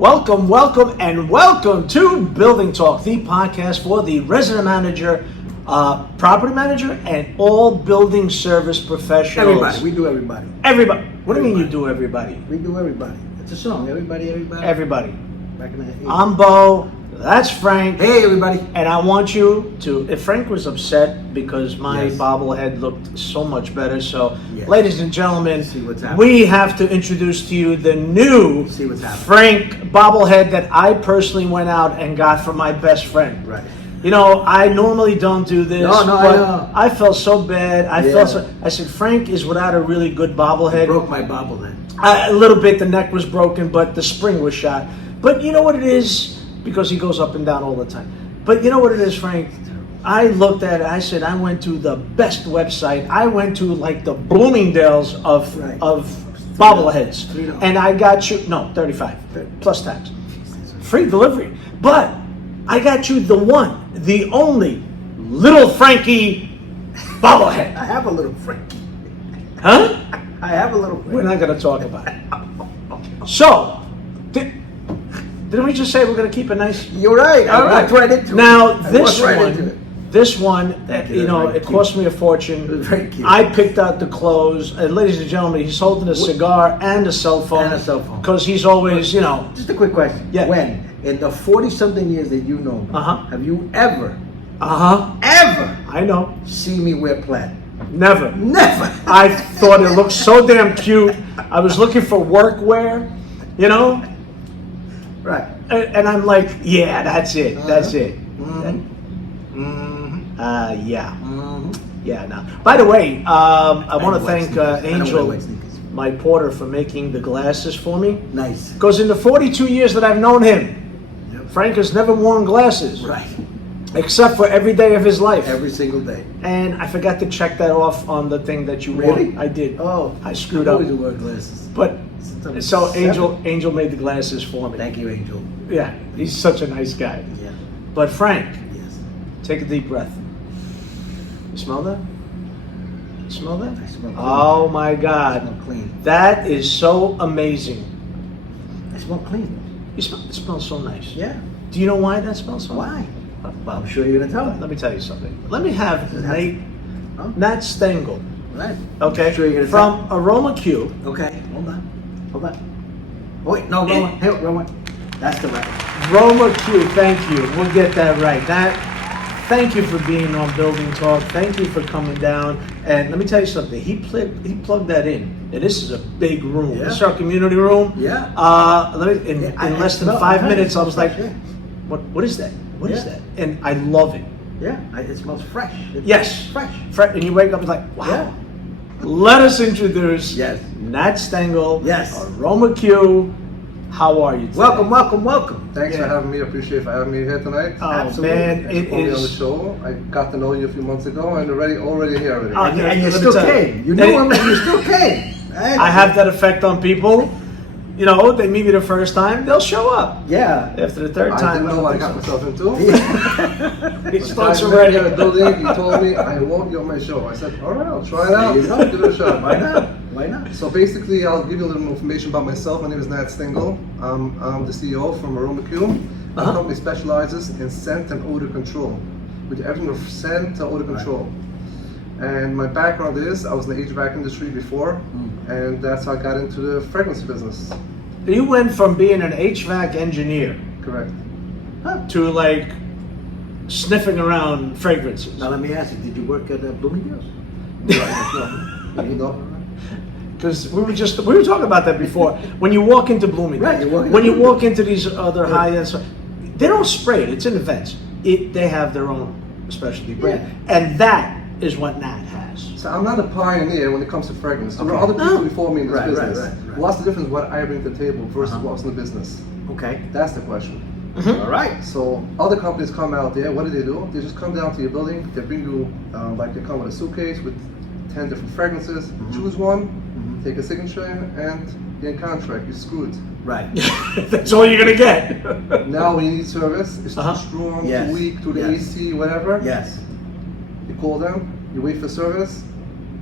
welcome to Building Talk, the podcast for the resident manager, property manager, and all building service professionals. Everybody. We do everybody. Everybody. What do you mean you do everybody? We do everybody. It's a song. Everybody. Everybody. Back in the 80s. I'm Bo. That's Frank. Hey, everybody. And I want you to, if Frank was upset because my Yes. bobblehead looked so much better, so Yes. ladies and gentlemen, See what's happening. we have to introduce to you the new See what's happening. Frank bobblehead that I personally went out and got for my best friend. Right. You know, I normally don't do this, No, I but know. I felt so bad. I Yeah. felt so. I said, Frank is without a really good bobblehead. Broke my bobblehead. A little bit, the neck was broken, but the spring was shot. But you know what it is? Because he goes up and down all the time. But you know what it is, Frank? I looked at it, I said, I went to the best website. I went to like the Bloomingdale's of Right. bobbleheads. $3. And I got you, no, 35 plus tax. Free delivery. But I got you the one, the only little Frankie bobblehead. I have a little Frankie. Huh? I have a little Frankie. We're not going to talk about it. So, didn't we just say we're going to keep it nice? You're right. All I walked right into Now, it. I this walked right one, into it. this one, Thank you, you know, very it cost me a It fortune. was very cute. I picked out the clothes, and ladies and gentlemen, he's holding a cigar and a cell phone. And a cell phone. Because he's always, you know, Just a quick question. Yeah. When, in the 40-something years that you know me, Uh-huh. have you ever I know, seen me wear plaid? never. Never. I thought it looked so damn cute. I was looking for workwear, you know, Right. and I'm like, yeah, that's it, that's it. Yeah. Yeah, no. By the way, I want to thank Angel, my porter, for making the glasses for me. Nice. Because in the 42 years that I've known him, Yep. Frank has never worn glasses, Right. except for every day of his life. Every single day. And I forgot to check that off on the thing that you Really? won. I did. Oh, I screwed I up. always wear glasses. But I'm so 7. Angel made the glasses for me. Thank you, Angel. Yeah, he's such a nice guy. Yeah. But Frank, Yes. take a deep breath. You smell that? You smell that? I smell clean. Oh my I God. smell clean. That is so amazing. I smell clean. It smells so nice. Yeah. Do you know why that smells so Why? nice? Well, I'm sure you're gonna tell me. let me tell you something. Let me have Does it have- Oh, Nat Stengel, right. okay, I'm sure you're gonna from Aromaq. Okay. Hold on. Hold on. Oh, wait. No. Wrong one. Hey, wrong one. That's the right one. Aromaq, thank you. We'll get that right. Thank you for being on Building Talk. Thank you for coming down. And let me tell you something. He plugged that in. And this is a big room. Yeah. This is our community room. Yeah. In Yeah, I less than smell- 5 I minutes, I was like, yeah. what is that? What is Yeah. that? And I love it. Yeah. It smells fresh. It's Yes. Fresh. And you wake up and like, wow. Yeah. Let us introduce Yes. Nat Stengel. Yes. Aromaq. How are you today? Welcome. Thanks Yeah. for having me. I appreciate for having me here tonight. Oh Absolutely. man, Thanks it for being on the is. show. I got to know you a few months ago and already here already. Oh, And you let me still tell you. came. You knew him and you still came. I have that effect on people. You know, they meet me the first time, they'll show up. Yeah. After the third I time, didn't know what I got so. myself into. He The starts time already. here at the building, he told me I want you on my show. I said, all right, I'll try it out. There you go. Give it a shot. Why not? Why not? So basically, I'll give you a little more information about myself. My name is Nat Stengel. I'm the CEO from Aromaq. My Uh-huh. company specializes in scent and odor control. We do everything from scent to odor control. And my background is I was in the HVAC industry before, and that's how I got into the fragrance business. You went from being an HVAC engineer Correct. to like sniffing around fragrances. Now let me ask you, did you work at Bloomingdale's? No. You know? Because we were talking about that before. When you walk into Bloomingdale's, Right, you walk into when you walk Bloomingdale's. into these other high-end stores, they don't spray it. It's in the vents. They have their own specialty brand, and that is what Nat has. So I'm not a pioneer when it comes to fragrance. There were Okay. other people Oh. before me in this Right, right, business. right. What's the difference what I bring to the table versus Uh-huh. what's in the business? Okay. That's the question. All right. So other companies come out there, what do? They just come down to your building, they bring you, like they come with a suitcase with 10 different fragrances, choose one, take a signature and you're in contract, you're screwed. Right. That's all you're gonna get. Now when you need service, it's Uh-huh. too strong, Yes. too weak, through the Yes. AC, whatever. Yes. You call them, you wait for service.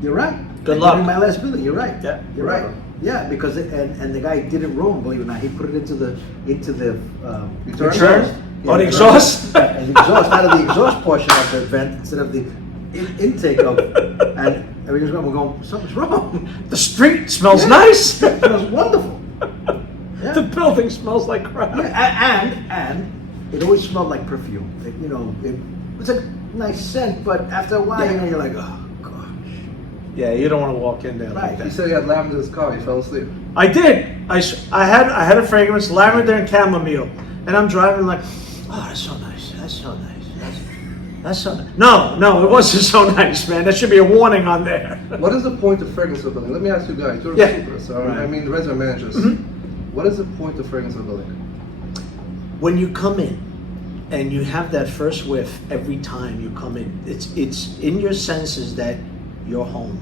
You're right. Good I luck. gave you my last building. You're right. Yeah. You're right. Yeah, because and the guy did it wrong. Believe it or not, he put it into the Return? Oh, the exhaust? Yeah, and the exhaust out of the exhaust portion of the vent instead of the intake of it. And everything's going. We're going. Something's wrong. The street smells Yeah. nice. It was wonderful. Yeah. The building smells like crap. And it always smelled like perfume. It was a nice scent, but after a while, Yeah. you're like, oh gosh. Yeah, you don't want to walk in there Right. like He that. said he had lavender in his car. He fell asleep. I did. I had a fragrance, lavender and chamomile, and I'm driving like, oh, that's so nice. That's so nice. That's so nice. No, it wasn't so nice, man. There should be a warning on there. What is the point of fragrance of a building? Let me ask you guys. You're Yeah. super, so Right. I mean the resident managers. What is the point of fragrance of a building? When you come in and you have that first whiff every time you come in, it's in your senses that you're home.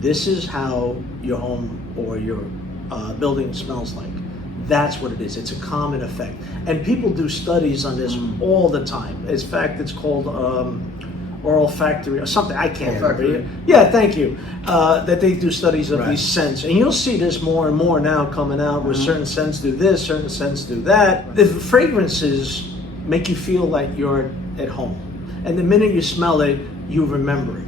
This is how your home or your building smells like. That's what it is. It's a common effect. And people do studies on this all the time. In fact, it's called olfactory or something. I can't remember. Olfactory. Yeah, thank you. That they do studies of Right. these scents. And you'll see this more and more now coming out where certain scents do this, certain scents do that. The fragrances make you feel like you're at home. And the minute you smell it, you remember it.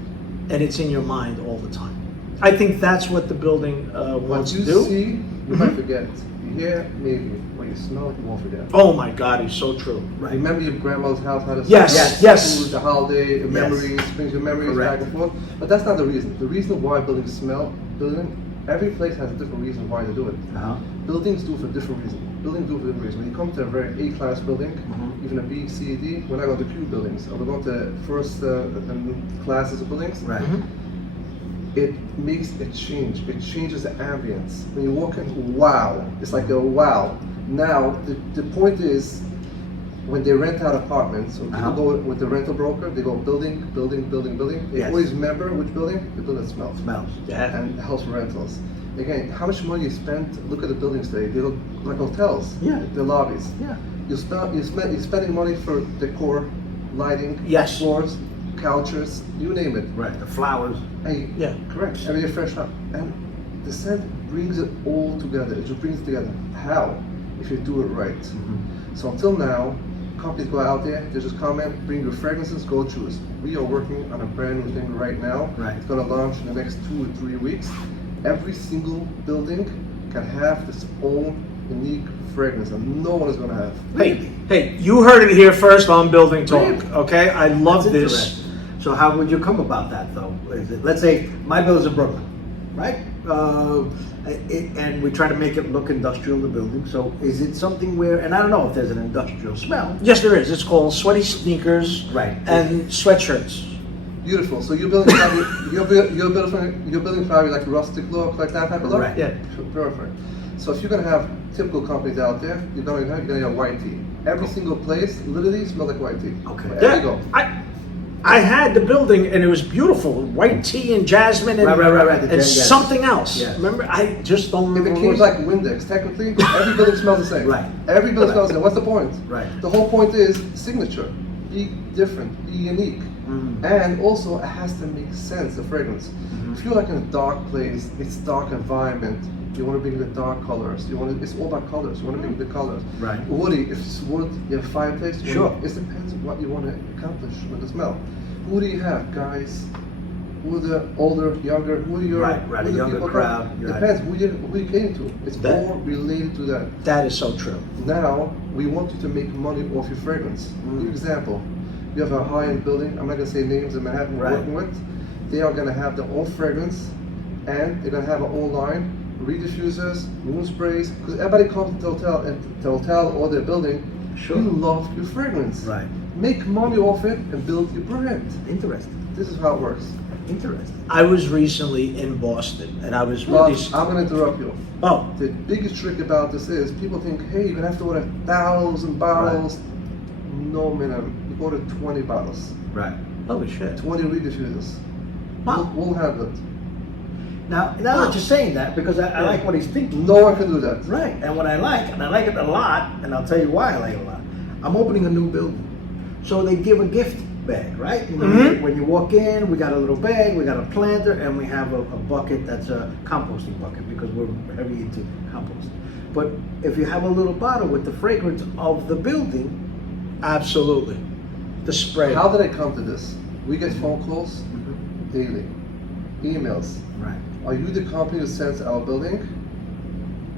And it's in your mind all the time. I think that's what the building What wants you to do. see, you might forget. You hear, maybe. When you smell it, you won't forget. Oh my God, he's so true. Remember your grandma's house had a Yes, yes. food, the holiday, the memories, brings your memories Correct. back and forth. But that's not the reason. The reason why buildings smell, every place has a different reason why they do it. Uh-huh. Buildings do it for different reasons. Buildings do it for different reasons. When you come to a very A-class building, even a B, C, D, we're not going to Q buildings. Or we're going to first classes of buildings. Right. It makes a change. It changes the ambience. When you walk in, wow. It's like a wow. Now, the point is, when they rent out apartments, when people go with the rental broker, they go building. They Yes. always remember which building? The building that smells. Smells. Yeah. And helps for rentals. Again, how much money you spend? Look at the buildings today. They look like hotels. Yeah. The lobbies. Yeah. You're spending money for decor, lighting, Yes. floors, couches, you name it. Right. The flowers. And Yeah. correct. Every day fresh up. And the scent brings it all together. It just brings it together. How? If you do it right. So until now, companies go out there, they just comment, bring your fragrances, go choose. We are working on a brand new thing right now. Right. It's going to launch in the next 2 or 3 weeks. Every single building can have its own unique fragrance, and no one is going to have. Hey, you heard it here first on Building Talk, Really? okay? I love That's this. interesting. So how would you come about that, though? Is it, let's say my building's in Brooklyn, right? And we try to make it look industrial, the building. So is it something where, and I don't know if there's an industrial smell. Yes, there is. It's called sweaty sneakers Right. and sweatshirts. Beautiful. So your building probably, your building probably like a rustic look, like that type of look? Right. Yeah. Perfect. So if you're going to have typical companies out there, you're going to have white tea. Every single place literally smells like white tea. Okay. There you go. I had the building and it was beautiful. White tea and jasmine and, Right, the and yes. something else. Yes. Remember? I just don't It remember. became what like Windex. Technically, every building smells the same. Right. Every building Right. smells the same. What's the point? Right. The whole point is signature. Be different. Be unique. And also, it has to make sense, the fragrance. If you're like in a dark place, it's dark environment, you want to bring the dark colors. It's all about colors. You want to bring the colors. Right. Woody, if it's wood, you have fireplace. Sure. It depends on what you want to accomplish with the smell. Who do you have, guys? Who are the older, younger? Who are your Right, who a are the younger people crowd, That, right. depends who you came to. It's That- all related to that. That is so true. Now we want you to make money off your fragrance. For example, you have a high-end building. I'm not gonna say names in Manhattan we're Right. working with. They are gonna have their own fragrance, and they're gonna have an own line, reed diffusers, room sprays. Because everybody comes to the hotel or their building. Sure. You love your fragrance. Right. Make money off it and build your brand. Interesting. This is how it works. Interesting. I was recently in Boston and I was Well, really. I'm gonna interrupt you. Oh, The biggest trick about this is people think, hey, you're gonna have to order 1,000 bottles. No, minimum. You order 20 bottles, Right. holy shit. 20 reed diffusers. Wow. We'll have it. Now that you're saying that, because I like what he's thinking. No one can do that. Right. And what I like it a lot, and I'll tell you why I like it a lot. I'm opening a new building. So they give a gift bag, right? Mhm. When you walk in, we got a little bag, we got a planter, and we have a bucket that's a composting bucket because we're heavy into composting. But if you have a little bottle with the fragrance of the building, Absolutely. The spray. How did I come to this? We get phone calls daily, emails. right? Are you the company who sends our building?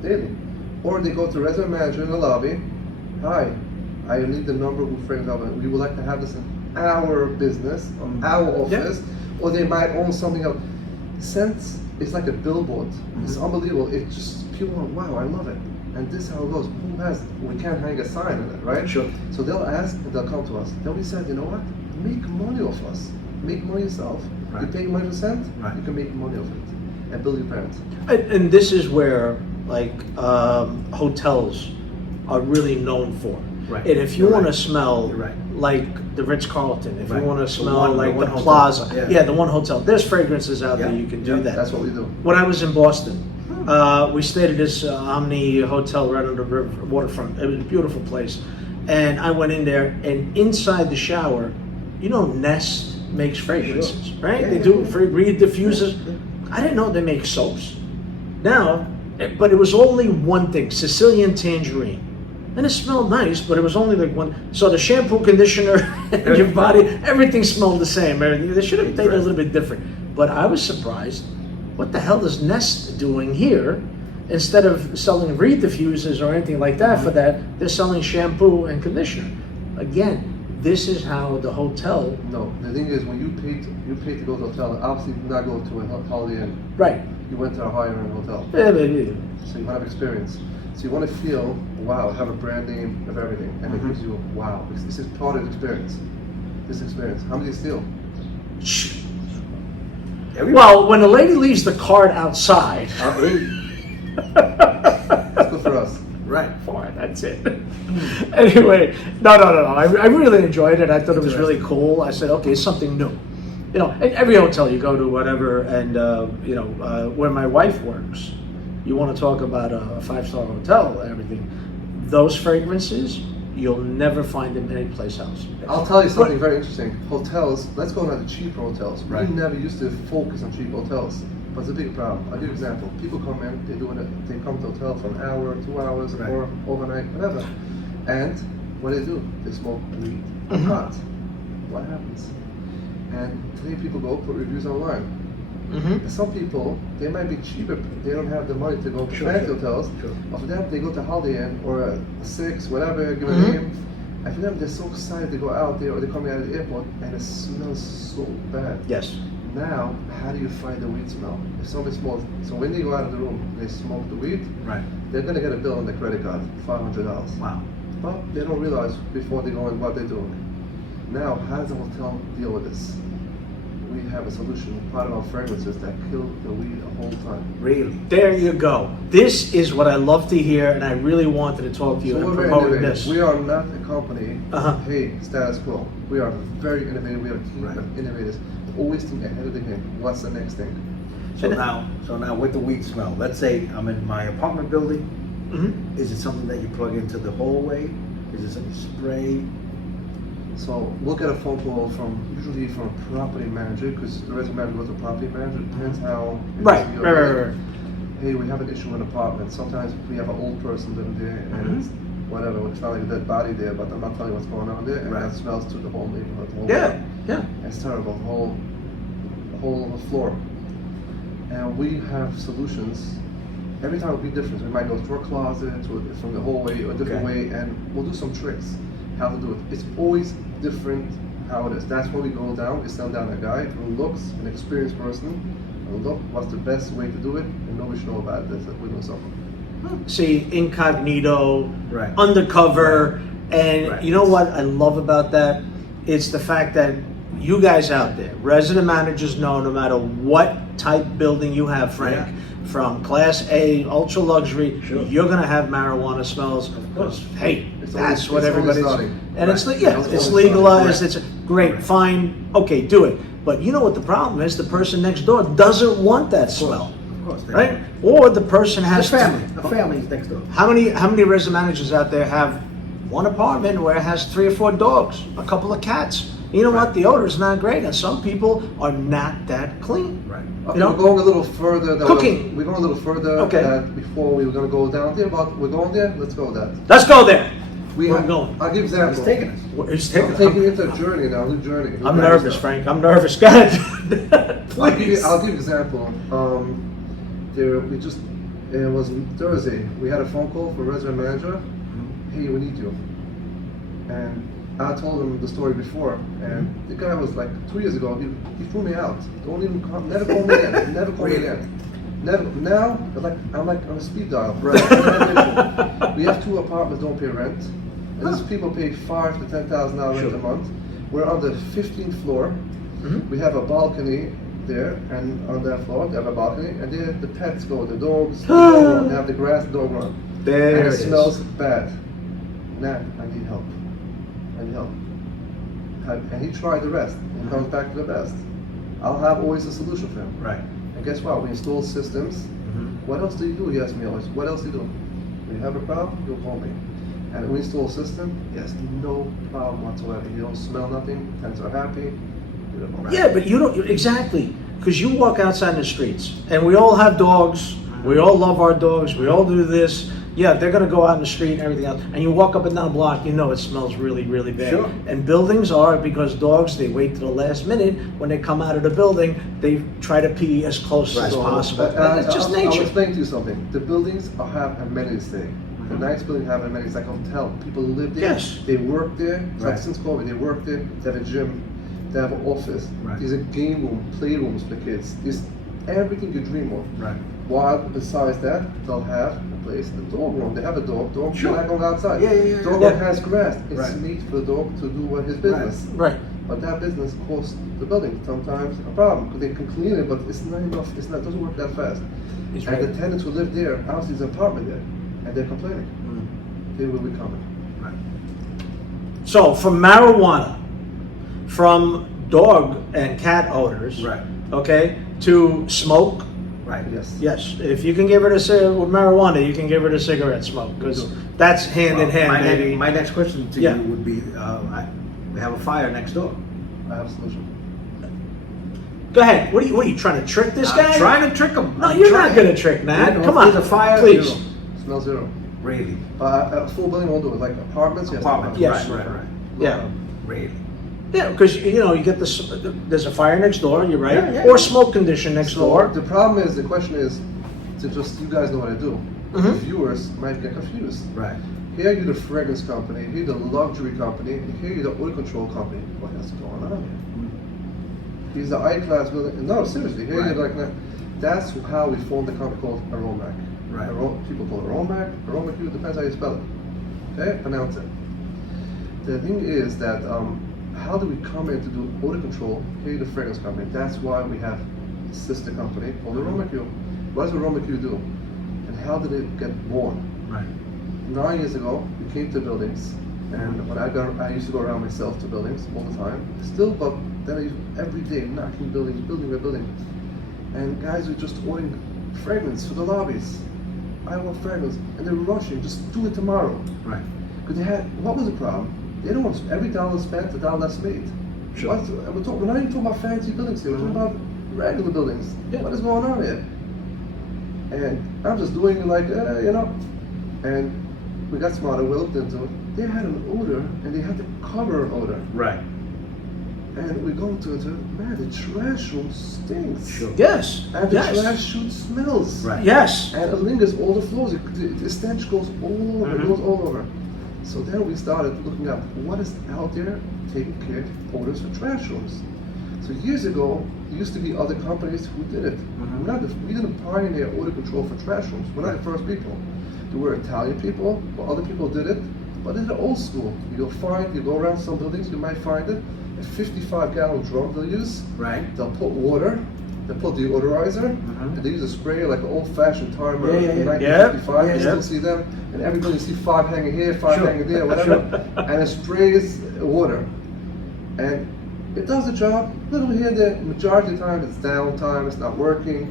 Daily. Or they go to resident manager in the lobby. Hi, I need the number who frames our building. We would like to have this in our business, our office. Or they might own something else. Sense is like a billboard. It's unbelievable. It's just people are, wow, I love it. And this is how it goes. Who has? We can't hang a sign on it, right? Sure. So they'll ask and they'll come to us. Then we said, you know what? Make money off us. Make money yourself. Right. You pay money to send, Right. you can make money off it and build your brand. And this is where, like, hotels are really known for. Right. And if you You're want right. to smell You're right. like the Ritz-Carlton, if Right. you want to The smell one- like the the, one hotel. Plaza, Yeah. the one hotel, there's fragrances out there Yeah. you can do Yeah. that. That's what we do. When I was in Boston, we stayed at this Omni hotel right on the river, waterfront. It was a beautiful place. And I went in there, and inside the shower, you know, Nest makes fragrances, right? Yeah, They yeah, do yeah. Reed diffusers. I didn't know they make soaps. Now, but it was only one thing, Sicilian tangerine. And it smelled nice, but it was only like one. So the shampoo, conditioner, and your body, everything smelled the same. Everything. They should have made it a little bit different. But I was surprised. What the hell is Nest doing here? Instead of selling Reed diffusers or anything like that for that, they're selling shampoo and conditioner. Again, this is how the hotel. No, the thing is, when you paid to go to a hotel, obviously you did not go to a Holiday Inn. Right. You went to a higher end hotel. Yeah, but- So you want to have experience. So you want to feel, wow, have a brand name of everything. And it gives you, wow, this is part of the experience. This experience. How many steal? Well, when a lady leaves the card outside, It's good for us. Right. fine, that's it. Anyway, no. I really enjoyed it. I thought it was really cool. I said, okay, it's something new. You know, and every hotel you go to, whatever, and you know, where my wife works, you want to talk about a five-star hotel and everything. Those fragrances, you'll never find them anyplace else. I'll tell you something very interesting. Hotels, let's go now to cheaper hotels. Right. We never used to focus on cheap hotels, but it's a big problem. I'll give you an example. People come in, they come to the hotel for an hour, 2 hours, Right. or overnight, whatever. And what do? They smoke weed, Mhm. pot. What happens? And today people go put reviews online. Mm-hmm. And some people, they might be cheaper. They don't have the money to go to Sure, fancy sure. hotels. Sure. But for them, they go to Holiday Inn or a Six, whatever, give a Mhm. name. And for them, they're so excited to go out there, or they're coming out of the airport, and it smells so bad. Yes. Now, how do you find the weed smell? If somebody smells, so when they go out of the room, they smoke the weed, Right. they're gonna get a bill on their credit card, $500. Wow. But they don't realize before they go in what they're doing. Now, how does the hotel deal with this? We have a solution, part of our fragrances that kill the weed the whole time. Really? There you go. This is what I love to hear, and I really wanted to talk to you So and we're very promote innovative. this. We are not a company, Uh-huh. hey, status quo. We are very innovative. We are a team Right. of innovators. Always think ahead of the game. What's the next thing? So now with the weed smell, let's say I'm in my apartment building. Mhm. Is it something that you plug into the hallway? Is it something you spray? So we'll get a phone call usually from a property manager, because the resident manager goes to a property manager. Depends how. Right. Right. Hey, we have an issue in an apartment. Sometimes we have an old person living there, and it's whatever. It's not like a dead body there, but I'm not telling you what's going on there, and Right. that smells to the whole neighborhood. The whole Yeah. block. Yeah. It's terrible, the whole floor. And we have solutions. Every time it'll be different. We might go through a closet, from the hallway, or a different Okay. way, and we'll do some tricks how to do it. It's always different how it is. That's why we go down. We send down a guy who looks, an experienced person, and look what's the best way to do it, and nobody should know about this. That we're doing something. See, incognito, Right. undercover, and Right. you know what I love about that? It's the fact that you guys out there, resident managers know no matter what type building you have, Frank, Yeah. from Class A, ultra luxury, Sure. you're gonna have marijuana smells. Of course, hey, It's that's only- what it's only everybody's. starting. And it's Right. yeah, It's it's only legalized. starting. It's great, Correct. fine, okay, do it. But you know what the problem is? The person next door doesn't want that smell, Of course. they right? do. Or the person has The family. The family's next door. How many resident managers out there have one apartment where it has 3 or 4 dogs, a couple of cats? You know what? Right. The odor is not great, and some people are not that clean. Right. You know? We're going a little further. Cooking. We're going a little further. Okay. Before we were going to go down there, but we're going there. Let's go there. Let's go there. We Where have, I'm going. I'll give He's example. taking us. It's I'm taking. taking you into a journey now, new journey. I'm nervous, Frank. I'm nervous. Go ahead. Please. I'll give you an example. It was Thursday. We had a phone call from a resident manager. Hey, we need you. And I told him the story before, and the guy was like 2 years ago. He threw me out. Don't even come. Never call me again. Never call me again. Never. Now, I'm like on a speed dial. Right. We have 2 apartments. Don't pay rent. And these people pay $5,000 to $10,000 rent a month. We're on the 15th floor. We have a balcony there, and on that floor they have a balcony, and there the pets go, the dogs, the dog run. They have the grass dog run. There And it it is. smells bad. Nah, I need help. I need help. And he tried the rest. He comes back to the best. I'll have always a solution for him. Right. And guess what? We install systems. What else do you do? He asks me always. What else do you do? When you have a problem, you'll call me. And we install a system. Yes, no problem whatsoever. You don't smell nothing. Tenants are happy. You don't know. Yeah, but you don't exactly because you walk outside in the streets, and we all have dogs. We all love our dogs. We all do this. Yeah, they're gonna go out in the street and everything else. And you walk up and down the block, you know it smells really, really bad. Sure. And buildings are because dogs they wait to the last minute when they come out of the building. They try to pee as close as possible. It's just I'll nature. explain to you something. The buildings have amenities there. The nice buildings have amenities like a hotel. People live there. Yes. They work there. It's like Right. since COVID, they work there. They have a gym. They have an office. Right. There's a game room, playrooms for the kids. There's everything you dream of. Right. While besides that, they'll have a place, the dog room. They have a dog. Dog, Sure. they're not going outside. Yeah. Dog Yeah. has grass. It's Right. made for the dog to do his business. Right. But that business costs the building sometimes a problem because they can clean it, but it's not enough. It doesn't work that fast. He's And right. the tenants who live there, obviously there's an apartment there, and they're complaining. They will be coming. Right. So from marijuana, from dog and cat odors, Right. okay, to smoke. Right. Yes. Yes, if you can get rid of with marijuana, you can get rid of cigarette smoke because that's hand in Well, hand, my baby. my next question to Yeah. you would be: we have a fire next door. I have a solution. Go ahead. What are you trying to trick this guy? I'm trying to trick him. No, I'm you're trying. not gonna trick Matt. You know, Come if on, there's a fire, please. you know, Smell zero. really. A full building won't do it. Like apartments, yes. Apartments. Yes. Right. Yeah. Really. Yeah, because you know you get this. There's a fire next door. You're right, Yeah. or smoke condition next So door. the problem is, the question is, to just you guys know what I do. Mhm. The viewers might get confused. Right. Here you're the fragrance company, here you're the luxury company, and here you're the oil control company. What else is going on here? He's the I-class building. No, seriously, here Right. you're like that. That's how we formed the company called Aromaq. Right. People call it Aromaq, Aromaq, depends how you spell it. Okay, pronounce it. The thing is that how do we come in to do odor control? Here you're the fragrance company. That's why we have a sister company called Aromaq. What does Aromaq do? And how did it get born? Right. 9 years ago, we came to buildings, and when I used to go around myself to buildings all the time. Still, but then I used every day knocking buildings, building by building, and guys were just ordering fragrance for the lobbies. I want fragrance, and they were rushing. Just do it tomorrow. Right. Because they had what was the problem? They don't want every dollar spent, a dollar less made. Sure. We're not even talking about fancy buildings here. We're talking about regular buildings. Yeah. What is going on here? And I'm just doing it like you know, and we got smarter. We looked into it. They had an odor, and they had to cover an odor. Right. And we go into it. Man, the trash room stinks. Sure. Yes. And the Yes. trash chute smells. Right. Yes. And it lingers all the floors. The stench goes all over. It goes all over. So then we started looking up what is out there taking care of odors for trash rooms. So years ago, there used to be other companies who did it. We didn't pioneer odor control for trash rooms. We're not the first people. There were Italian people, but other people did it. But it's old school. You go around some buildings, you might find it. A 55-gallon drum they'll use. Right. They'll put water. They'll put deodorizer. And they use a sprayer like an old-fashioned timer Yeah, yeah, in yeah. 1955. Yeah, You yeah. still see them. And everybody see 5 hanging here, 5 Sure. hanging there, whatever. And it sprays water. And it does the job. Little here and there. Majority of the time, it's downtime. It's not working.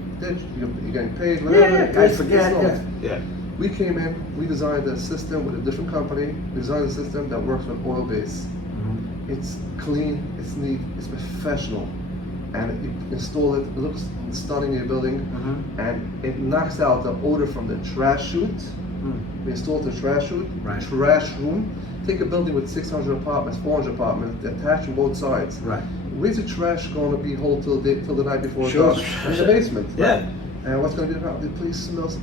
You're getting paid, whatever. Yeah, guys It's forget. not. Yeah. We came in, we designed a system with a different company. We designed a system that works with oil base. It's clean, it's neat, it's professional, and you install it. It looks stunning in your building, and it knocks out the odor from the trash chute. We installed the trash chute, Right. trash room. Take a building with 600 apartments, 400 apartments, attached on both sides. Right. Where's the trash going to be hold till the night before it's Sure. done? In the basement. Yeah. And what's going to be about? The place smells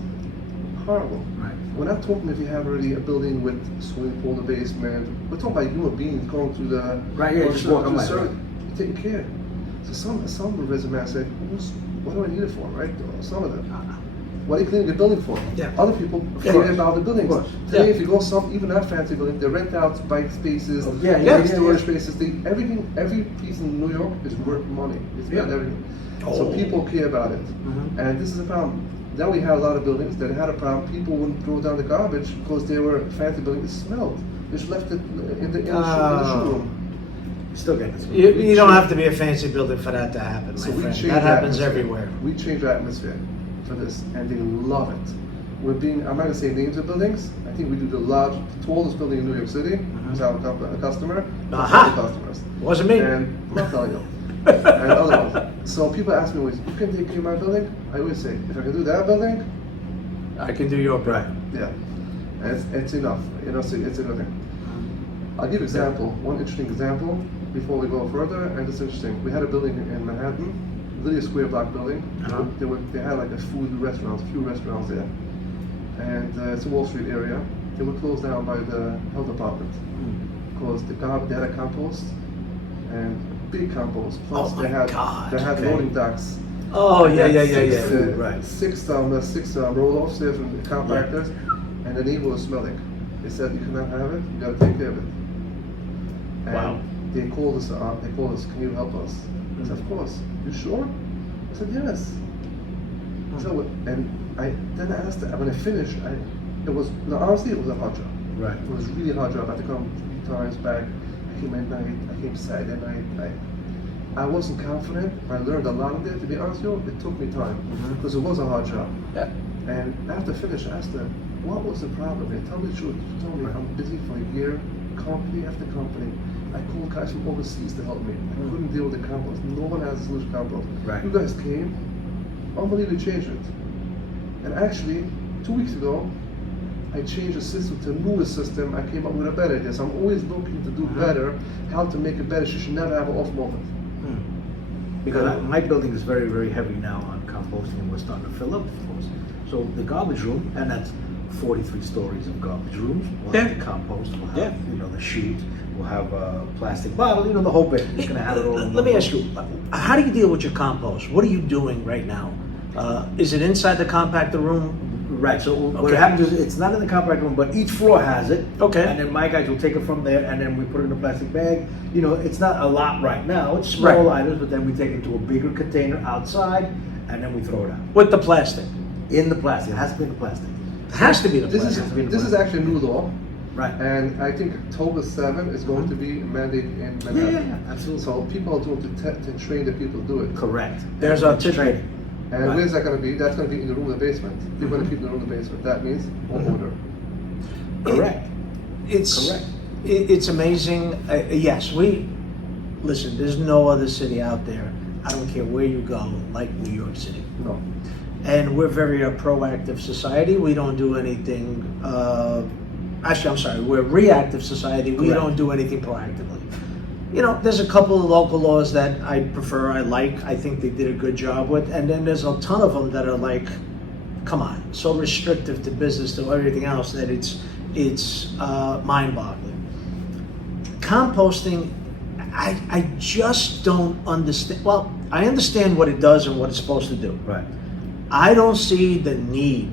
horrible. Right. We're not talking if you have already a building with swimming pool in the basement. We're talking about human beings going through the Right, yeah, going just through- walking through by, service. right. You're taking care. So some resume said, what do I need it for, right? Some of them. What are you cleaning the building for? Yeah. Other people Yeah. care about the buildings. Of course. Today, Yeah. if you go even that fancy building, they rent out bike spaces, Oh, yeah, storage yeah. spaces. Everything, every piece in New York is worth money. It's Yeah. worth everything. So Oh. people care about it, and this is a problem. Then we had a lot of buildings that had a problem. People wouldn't throw down the garbage because they were fancy buildings. It smelled. They just left it in the showroom. Still getting this. You don't have to be a fancy building for that to happen, my So we friend. changed That the happens atmosphere. everywhere. We changed the atmosphere for this, and they love it. I'm not going to say names of buildings. I think we do the tallest building in New York City. Is our customer. Aha. Customers. Wasn't me. And I'm not telling you. And other ones. So people ask me always, you can take care of my building? I always say, if I can do that building, I can do your Right. yeah. And it's enough. You know, so it's a good thing. I'll give you an example, one interesting example before we go further, and it's interesting. We had a building in Manhattan, literally a square block building. They had like a few restaurants there. And it's a Wall Street area. They were closed down by the health department because they had a compost, and big compost. Plus Oh my they had God, they had okay. loading docks. Oh, yeah, yeah, yeah, Six, yeah. Right. Six roll-offs there from the compactors, and the neighbor was smelling. They said, you cannot have it, you gotta take care of it. And Wow. they called us, can you help us? I said, of course. You sure? I said, yes. So, and I then I asked her, when I finished, honestly, it was a hard job. Right. It was really hard job. I had to come 3 times back. I came at night, I came Saturday night. I wasn't confident. I learned a lot of it. To be honest with you, it took me time because it was a hard job. Yeah. And after finish, I asked her, what was the problem? And tell me the truth. She told me, I'm busy for a year, company after company. I called guys from overseas to help me. I couldn't deal with the compost. No one has a solution compost. Right. You guys came, unbelievably changed it. And actually, 2 weeks ago, I changed the system to a newer system. I came up with a better idea. So I'm always looking to do better, how to make it better. She should never have an off moment. Because my building is very, very heavy now on composting, and we're starting to fill up, of course. So the garbage room, and that's 43 stories of garbage rooms. We'll have Yeah. the compost, we'll have, Yeah. the chute, we'll have a plastic bottle, the whole bit. It's gonna have it all. in Let one me room. ask you, how do you deal with your compost? What are you doing right now? Is it inside the compactor room? Right, so what Okay. happens is, it's not in the compact room, but each floor has it. Okay. And then my guys will take it from there, and then we put it in a plastic bag. It's not a lot right now, it's small Right. items, but then we take it to a bigger container outside, and then we throw it out. With the plastic? In the plastic, it has to be in the plastic. It has to be the This plastic. is this is actually a new law, Right. and I think October 7 is going to be mandated in Manhattan. Yeah, absolutely. So people are doing to train the people to do it. Correct. There's our tip. Training. And Right. where's that going to be? That's going to be in the room in the basement. You're going to keep the room in the basement. That means one order. Correct. It's Correct. It's amazing. Yes, listen. There's no other city out there. I don't care where you go, like New York City. No. And we're very a proactive society. We don't do anything. Actually, I'm sorry. We're a reactive society. We Correct. don't do anything proactively. There's a couple of local laws that I prefer. I like. I think they did a good job with. And then there's a ton of them that are like, come on, so restrictive to business, to everything else that it's mind-boggling. Composting, I just don't understand. Well, I understand what it does and what it's supposed to do. Right. I don't see the need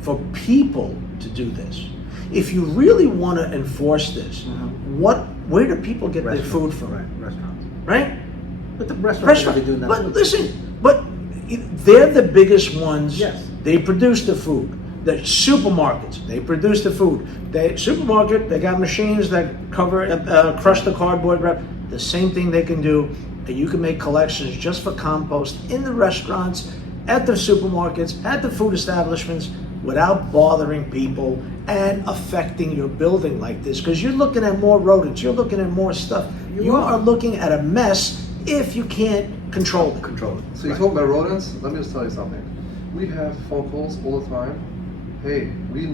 for people to do this. If you really want to enforce this, where do people get their food from? Right, restaurants. Right? But the restaurants are Restaurant. doing that. But too. listen, they're the biggest ones. Yes. They produce the food. The supermarkets, they produce the food. They got machines that crush the cardboard wrap. The same thing they can do. You can make collections just for compost in the restaurants, at the supermarkets, at the food establishments. without bothering people and affecting your building like this. Because you're looking at more rodents, you're looking at more stuff. You are looking at a mess if you can't control it. Control it. So you talk about rodents. Let me just tell you something. We have phone calls all the time. Hey, we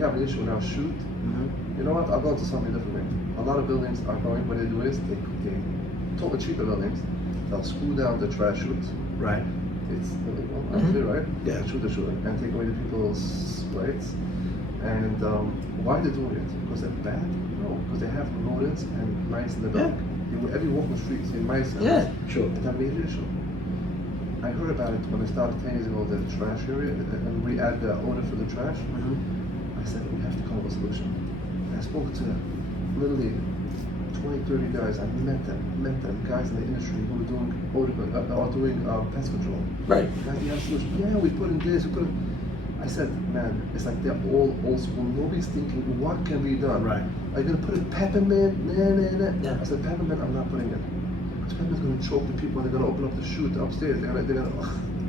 have an issue in our shoot. You know what? I'll go into something different. A lot of buildings are going. What they do is they totally cheaper buildings. They'll screw down the trash chute. Right. It's illegal, actually, right? Yeah. Shoot the chute and take away the people's rights. And why are they doing it? Because they're bad? No, because they have rodents and mice in the building. Every walk on the street, see mice. Yeah, sure. It's a major issue. I heard about it when I started 10 years ago, the trash area, and we add the odor for the trash. I said, we have to come up with a solution. I spoke to literally 20, 30 guys. I met them, guys in the industry who were doing pest control. Right. Guys, you have a solution. Yeah, we put in this, we put in. I said, man, it's like they're all old school. Nobody's thinking, what can be done? Right. Are you gonna put in peppermint? Nah. Yeah. I said, peppermint, I'm not putting it. Because peppermint's gonna choke the people and they're gonna open up the chute upstairs. They're gonna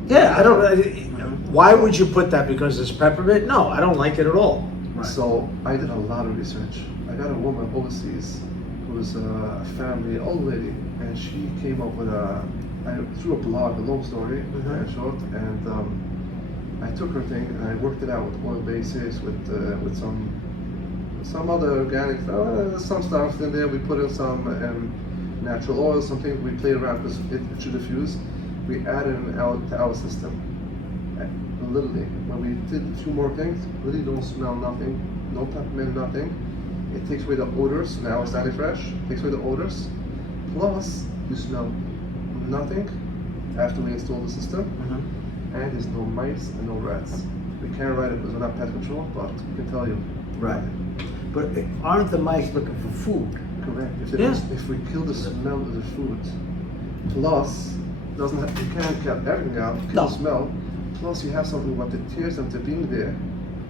Yeah, I don't. Why would you put that? Because it's peppermint? No, I don't like it at all. Right. So I did a lot of research. I got a woman overseas who was a family, old lady, and she came up with through a blog, a long story, short, and I took her thing and I worked it out with oil bases, with some other organic, some stuff in there. We put in some natural oil, something we played around because it should diffuse. We added it out to our system. And literally, when we did a few more things, really don't smell nothing, no peppermint, nothing. It takes away the odors. Now it's standing fresh. Takes away the odors. Plus, you smell nothing after we install the system. And there's no mice and no rats. We can't write it because we're not pest control, but we can tell you. Right. But aren't the mice looking for food? Correct. Yeah. If we kill the smell of the food, plus you can't cut everything out, kill the smell. Plus you have something what that tears them to being there.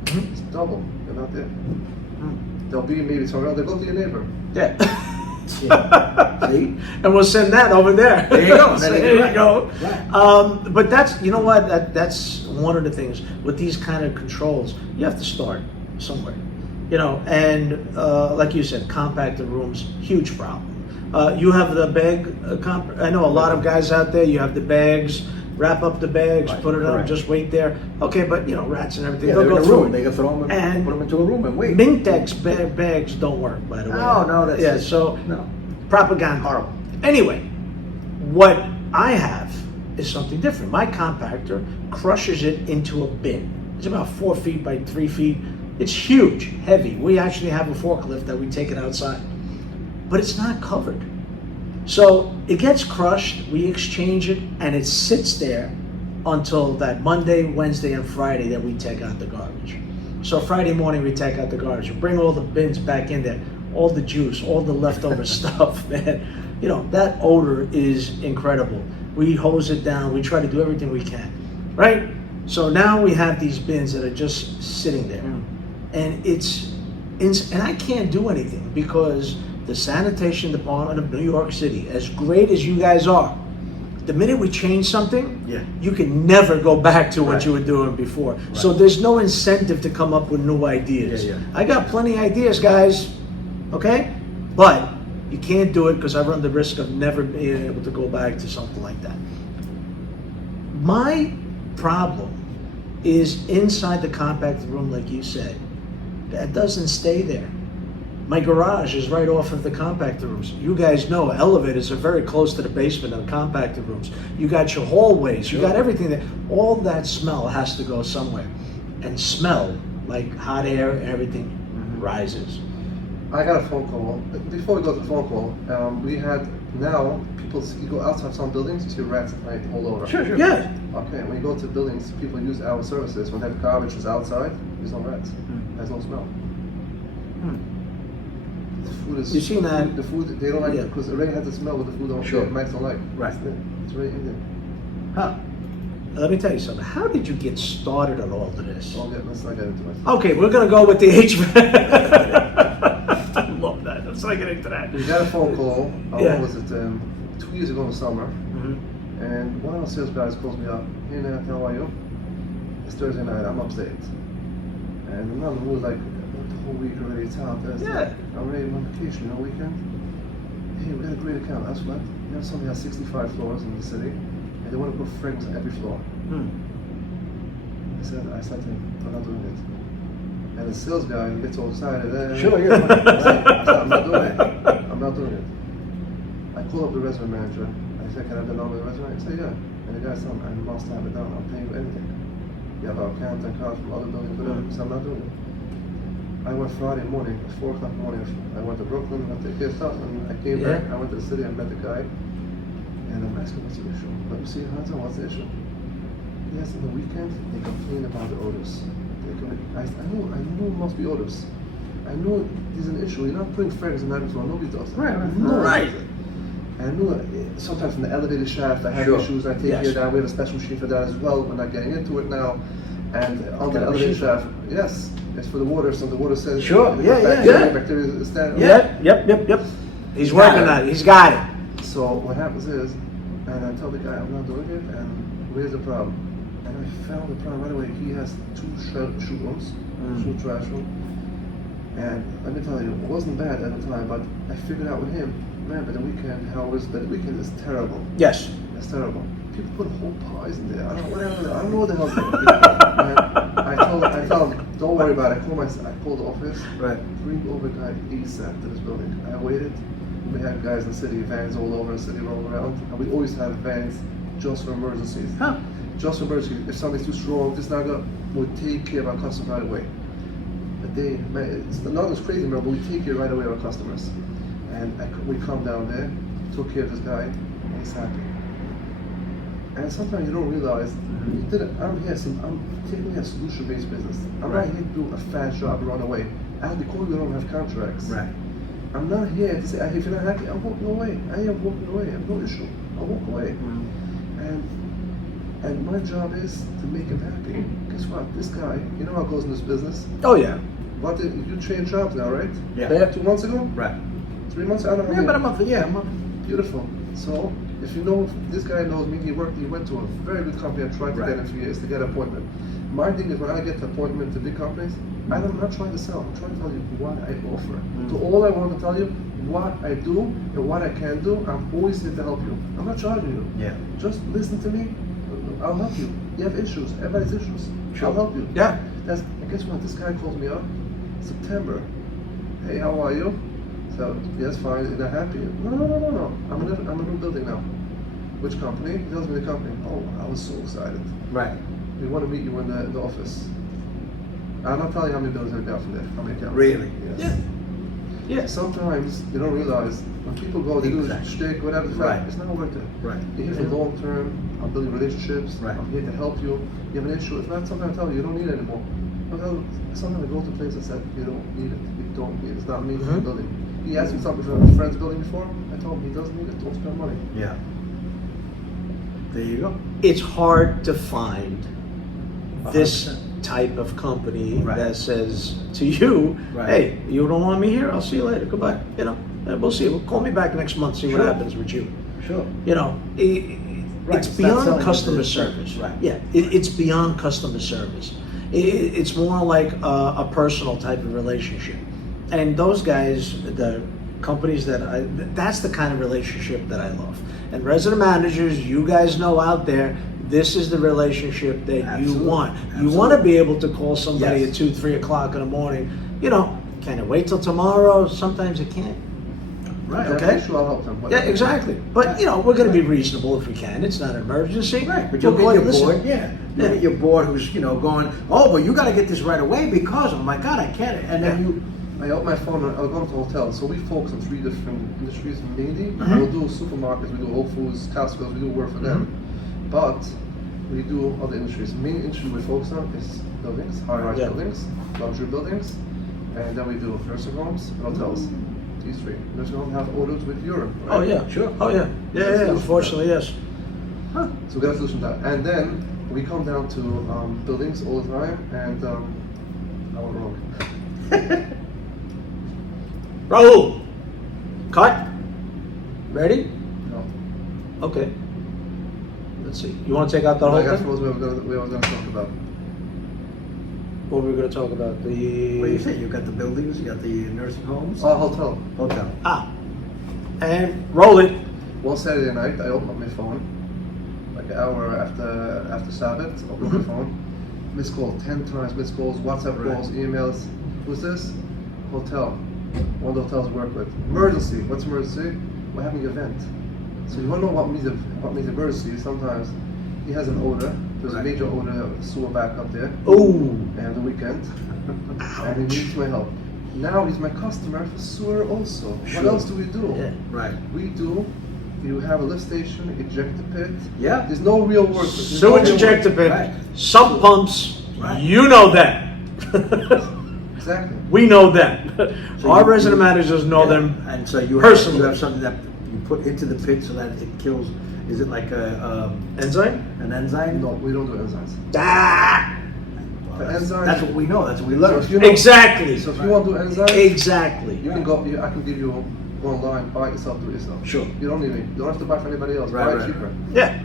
It's double. They're not there. They'll be maybe somewhere else. They'll go to your neighbor. Yeah. Yeah. See? And we'll send that over there. There you go. There you go. Right. But that's, you know what, that's one of the things with these kind of controls. You have to start somewhere, you know. And like you said, compacted rooms, huge problem. You have the bag. I know a lot of guys out there. You have the bags. Wrap up the bags, Right, put it up, correct. just wait there. Okay, but you know, rats and everything. Yeah, they'll they're go in a through room. it. They can throw them And and put them into a room and wait. Mintex bags don't work, by the way. No, that's yeah. just- So no. propaganda. Horrible. Anyway, what I have is something different. My compactor crushes it into a bin. It's about 4 feet by 3 feet. It's huge, heavy. We actually have a forklift that we take it outside, but it's not covered. So it gets crushed. We exchange it, and it sits there until that Monday, Wednesday, and Friday that we take out the garbage. So Friday morning we take out the garbage. We bring all the bins back in there, all the juice, all the leftover stuff, man. You know, that odor is incredible. We hose it down. We try to do everything we can, right? So now we have these bins that are just sitting there, and I can't do anything because the sanitation department of New York City, as great as you guys are, the minute we change something, you can never go back to what Right. you were doing before. So there's no incentive to come up with new ideas. Yeah. I got plenty of ideas, guys, okay? But you can't do it because I run the risk of never being able to go back to something like that. My problem is inside the compacted room, like you said. That doesn't stay there. My garage is right off of the compacted rooms. You guys know elevators are very close to the basement of the compacted rooms. You got your hallways, you got everything there. All that smell has to go somewhere. And smell, like hot air and everything, rises. I got a phone call. Before we go to the phone call, we had now people. You go outside some buildings, you see rats at night all over. Sure. Yeah. Okay, when you go to buildings, people use our services. When they have garbage is outside, there's no rats. There's no smell. The food is. You seen that? The food they don't like Yeah. because it already has the smell, but the food don't. Sure. Mice don't like. Right. It's right in there. Huh. Let me tell you something. How did you get started on all of this? Let's not get into it. Okay, we're gonna go with the HVAC. I love that. Let's not get into that. We got a phone call. Yeah. What was it? 2 years ago in the summer. And one of the sales guys calls me up. Hey Nat, how are you? It's Thursday night. I'm upstate. And another was like, the whole week already, it's out. Yeah. I'm ready on vacation, weekend. Hey, we got a great account. That's what? You have something that has 65 floors in the city, and they want to put fragrance on every floor. I said to him, I'm not doing it. And the sales guy gets all excited. Sure, yeah. I said, I'm not doing it. I'm not doing it. I call up the restaurant manager. I said, can I have the number of the restaurant? He said, yeah. And the guy said, I must have it down. I'll pay you anything. You have our account and cards from other buildings, whatever. So I'm not doing it. I went Friday morning, at 4 o'clock in the morning. I went to Brooklyn, went to get stuff, and I came back. I went to the city, I met the guy. And I'm asking, what's the issue? Let me see, what's the issue? Yes, on the weekend, they complain about the odors. I know it must be odors. I know there's an issue. You're not putting fragrance in every floor. Nobody does that. Right. And I knew sometimes from the elevator shaft, I have issues. I take care of that. We have a special machine for that as well. We're not getting into it now. And on the elevator shaft, yes, it's for the water. So the water says, bacteria stand. Yep. He's working on it. He's got it. So what happens is, and I tell the guy, I'm not doing it, and where's the problem? And I found the problem right away. He has 2 shoe rooms, 2 trash rooms. And let me tell you, it wasn't bad at the time, but I figured out with him, man, but the weekend, the weekend is terrible. Yes. It's terrible. People put whole pies in there. I don't know what the hell they're doing. I tell him, don't worry about it. I called the office. Right. Bring over a guy ASAP to this building. I waited. We had guys in the city, vans all over the city rolling around. And we always have vans just for emergencies. Just for emergencies. If something's too strong, this not good, we'll take care of our customers right away. It's not as crazy, but we take care right away of our customers. And we come down there, took care of this guy, and he's happy. And sometimes you don't realize, I'm taking a solution-based business. I'm not here to do a fast job and run away. Because we don't have contracts. Right. I'm not here to say, if you're not happy, I'm walking away. I am walking away. I have no issue. I'll walk away. And my job is to make him happy. Guess what? This guy, you know how it goes in this business? Oh yeah. What you changed jobs now, right? Yeah. 2 months ago? Right. 3 months? I don't know. Yeah, about a month. Beautiful. So if you know, this guy knows me. He went to a very good company. I tried to get in a few years to get an appointment. My thing is when I get an appointment to big companies, I'm not trying to sell. I'm trying to tell you what I offer. To all I want to tell you what I do and what I can do. I'm always here to help you. I'm not charging you. Yeah. Just listen to me. I'll help you. You have issues. Everybody's issues. Sure. I'll help you. Yeah. And guess what? This guy calls me up September. Hey, how are you? So, yes, fine. You're not happy? No. I'm in a new building now. Which company? He tells me the company. Oh, I was so excited. Right. We want to meet you in the office. I'm not telling you how many buildings I got from there. How many accounts? Really? Yes. Yeah. Sometimes you don't realize when people go, they do shtick, whatever. It's not worth it. Right. You're here for long term. I'm building relationships. Right. I'm here to help you. You have an issue. It's not something I tell you. You don't need it anymore. Sometimes I go to places and said, you don't need it. You don't need it. It's not me for the building. He asked me something from a friend's building before. I told him he doesn't need it. Don't spend money. Yeah. There you go. It's hard to find this 100%. type of company Right. that says to you, Right. hey, you don't want me here? I'll see you later. Goodbye. You know, we'll see. We'll call me back next month, see what Sure. happens with you. Sure. You know, Right, it's it's not selling beyond you customer the service. service, right. Yeah, it's beyond customer service. It's more like a personal type of relationship. And those guys, the companies that's the kind of relationship that I love. And resident managers, you guys know out there, this is the relationship that Absolutely. you want. You Absolutely. want to be able to call somebody Yes. at 2, 3 o'clock in the morning. You know, can it wait till tomorrow? Sometimes it can't. Right. If Okay. issue, I'll help them. Yeah, exactly. But, you know, we're going to be reasonable if we can. It's not an emergency. Right, but you'll We'll call get you, your listen. board, You'll get your board who's, going, oh, well, you got to get this right away because, oh my God, I can't. And then you, I open my phone and I'll go to hotels. So we focus on 3 different industries mainly. Mhm. We'll do supermarkets, we do Whole Foods, Costco's, we do work for them. But we do other industries. The main industry we focus on is buildings, high-rise Yeah. buildings, luxury buildings, and then we do nursing homes and hotels. These 3. Nursing homes have orders with urine. Right? Oh, yeah. Sure. Oh, yeah. Yeah, unfortunately, yes. So we got a solution to that. And then we come down to buildings all the time, and I went wrong. Rahul, cut. Ready? No. Okay. Let's see. You want to take out the I whole guess thing? what we were going to talk about. What were we going to talk about? What do you say? You got the buildings, you got the nursing homes, Hotel. hotel. And roll it. One Saturday night, I opened up my phone, like an hour after Sabbath, opened my phone, missed call, 10 times missed calls, WhatsApp calls, emails. Who's this? Hotel. One of the hotels I work with. Emergency. What's emergency? We're having an event. So you want to know what means emergency? Sometimes he has an odor. There's a major odor sewer back up there. Oh. And the weekend. And he needs my help. Now he's my customer for sewer also. Sure. What else do we do? Yeah. Right. We do. You have a lift station, ejector pit. Yeah. There's no real work. There's Sewage no real ejector work. pit, Right. sump pumps, Right. you know that. Exactly. We know them. So Our you- resident managers know Yeah. them. And so you personally. have something that you put into the pit so that it kills. Is it like Enzyme? an enzyme? No, we don't do enzymes. Ah, Well, The that's, enzymes- that's what we know. That's what we So learned. if you know, exactly. so if you want to do enzymes, Exactly. you can go. I can give you online, buy it yourself, do it yourself. Sure. You don't need me. You don't have to buy from anybody else. Right, Buy it right. cheaper. Yeah.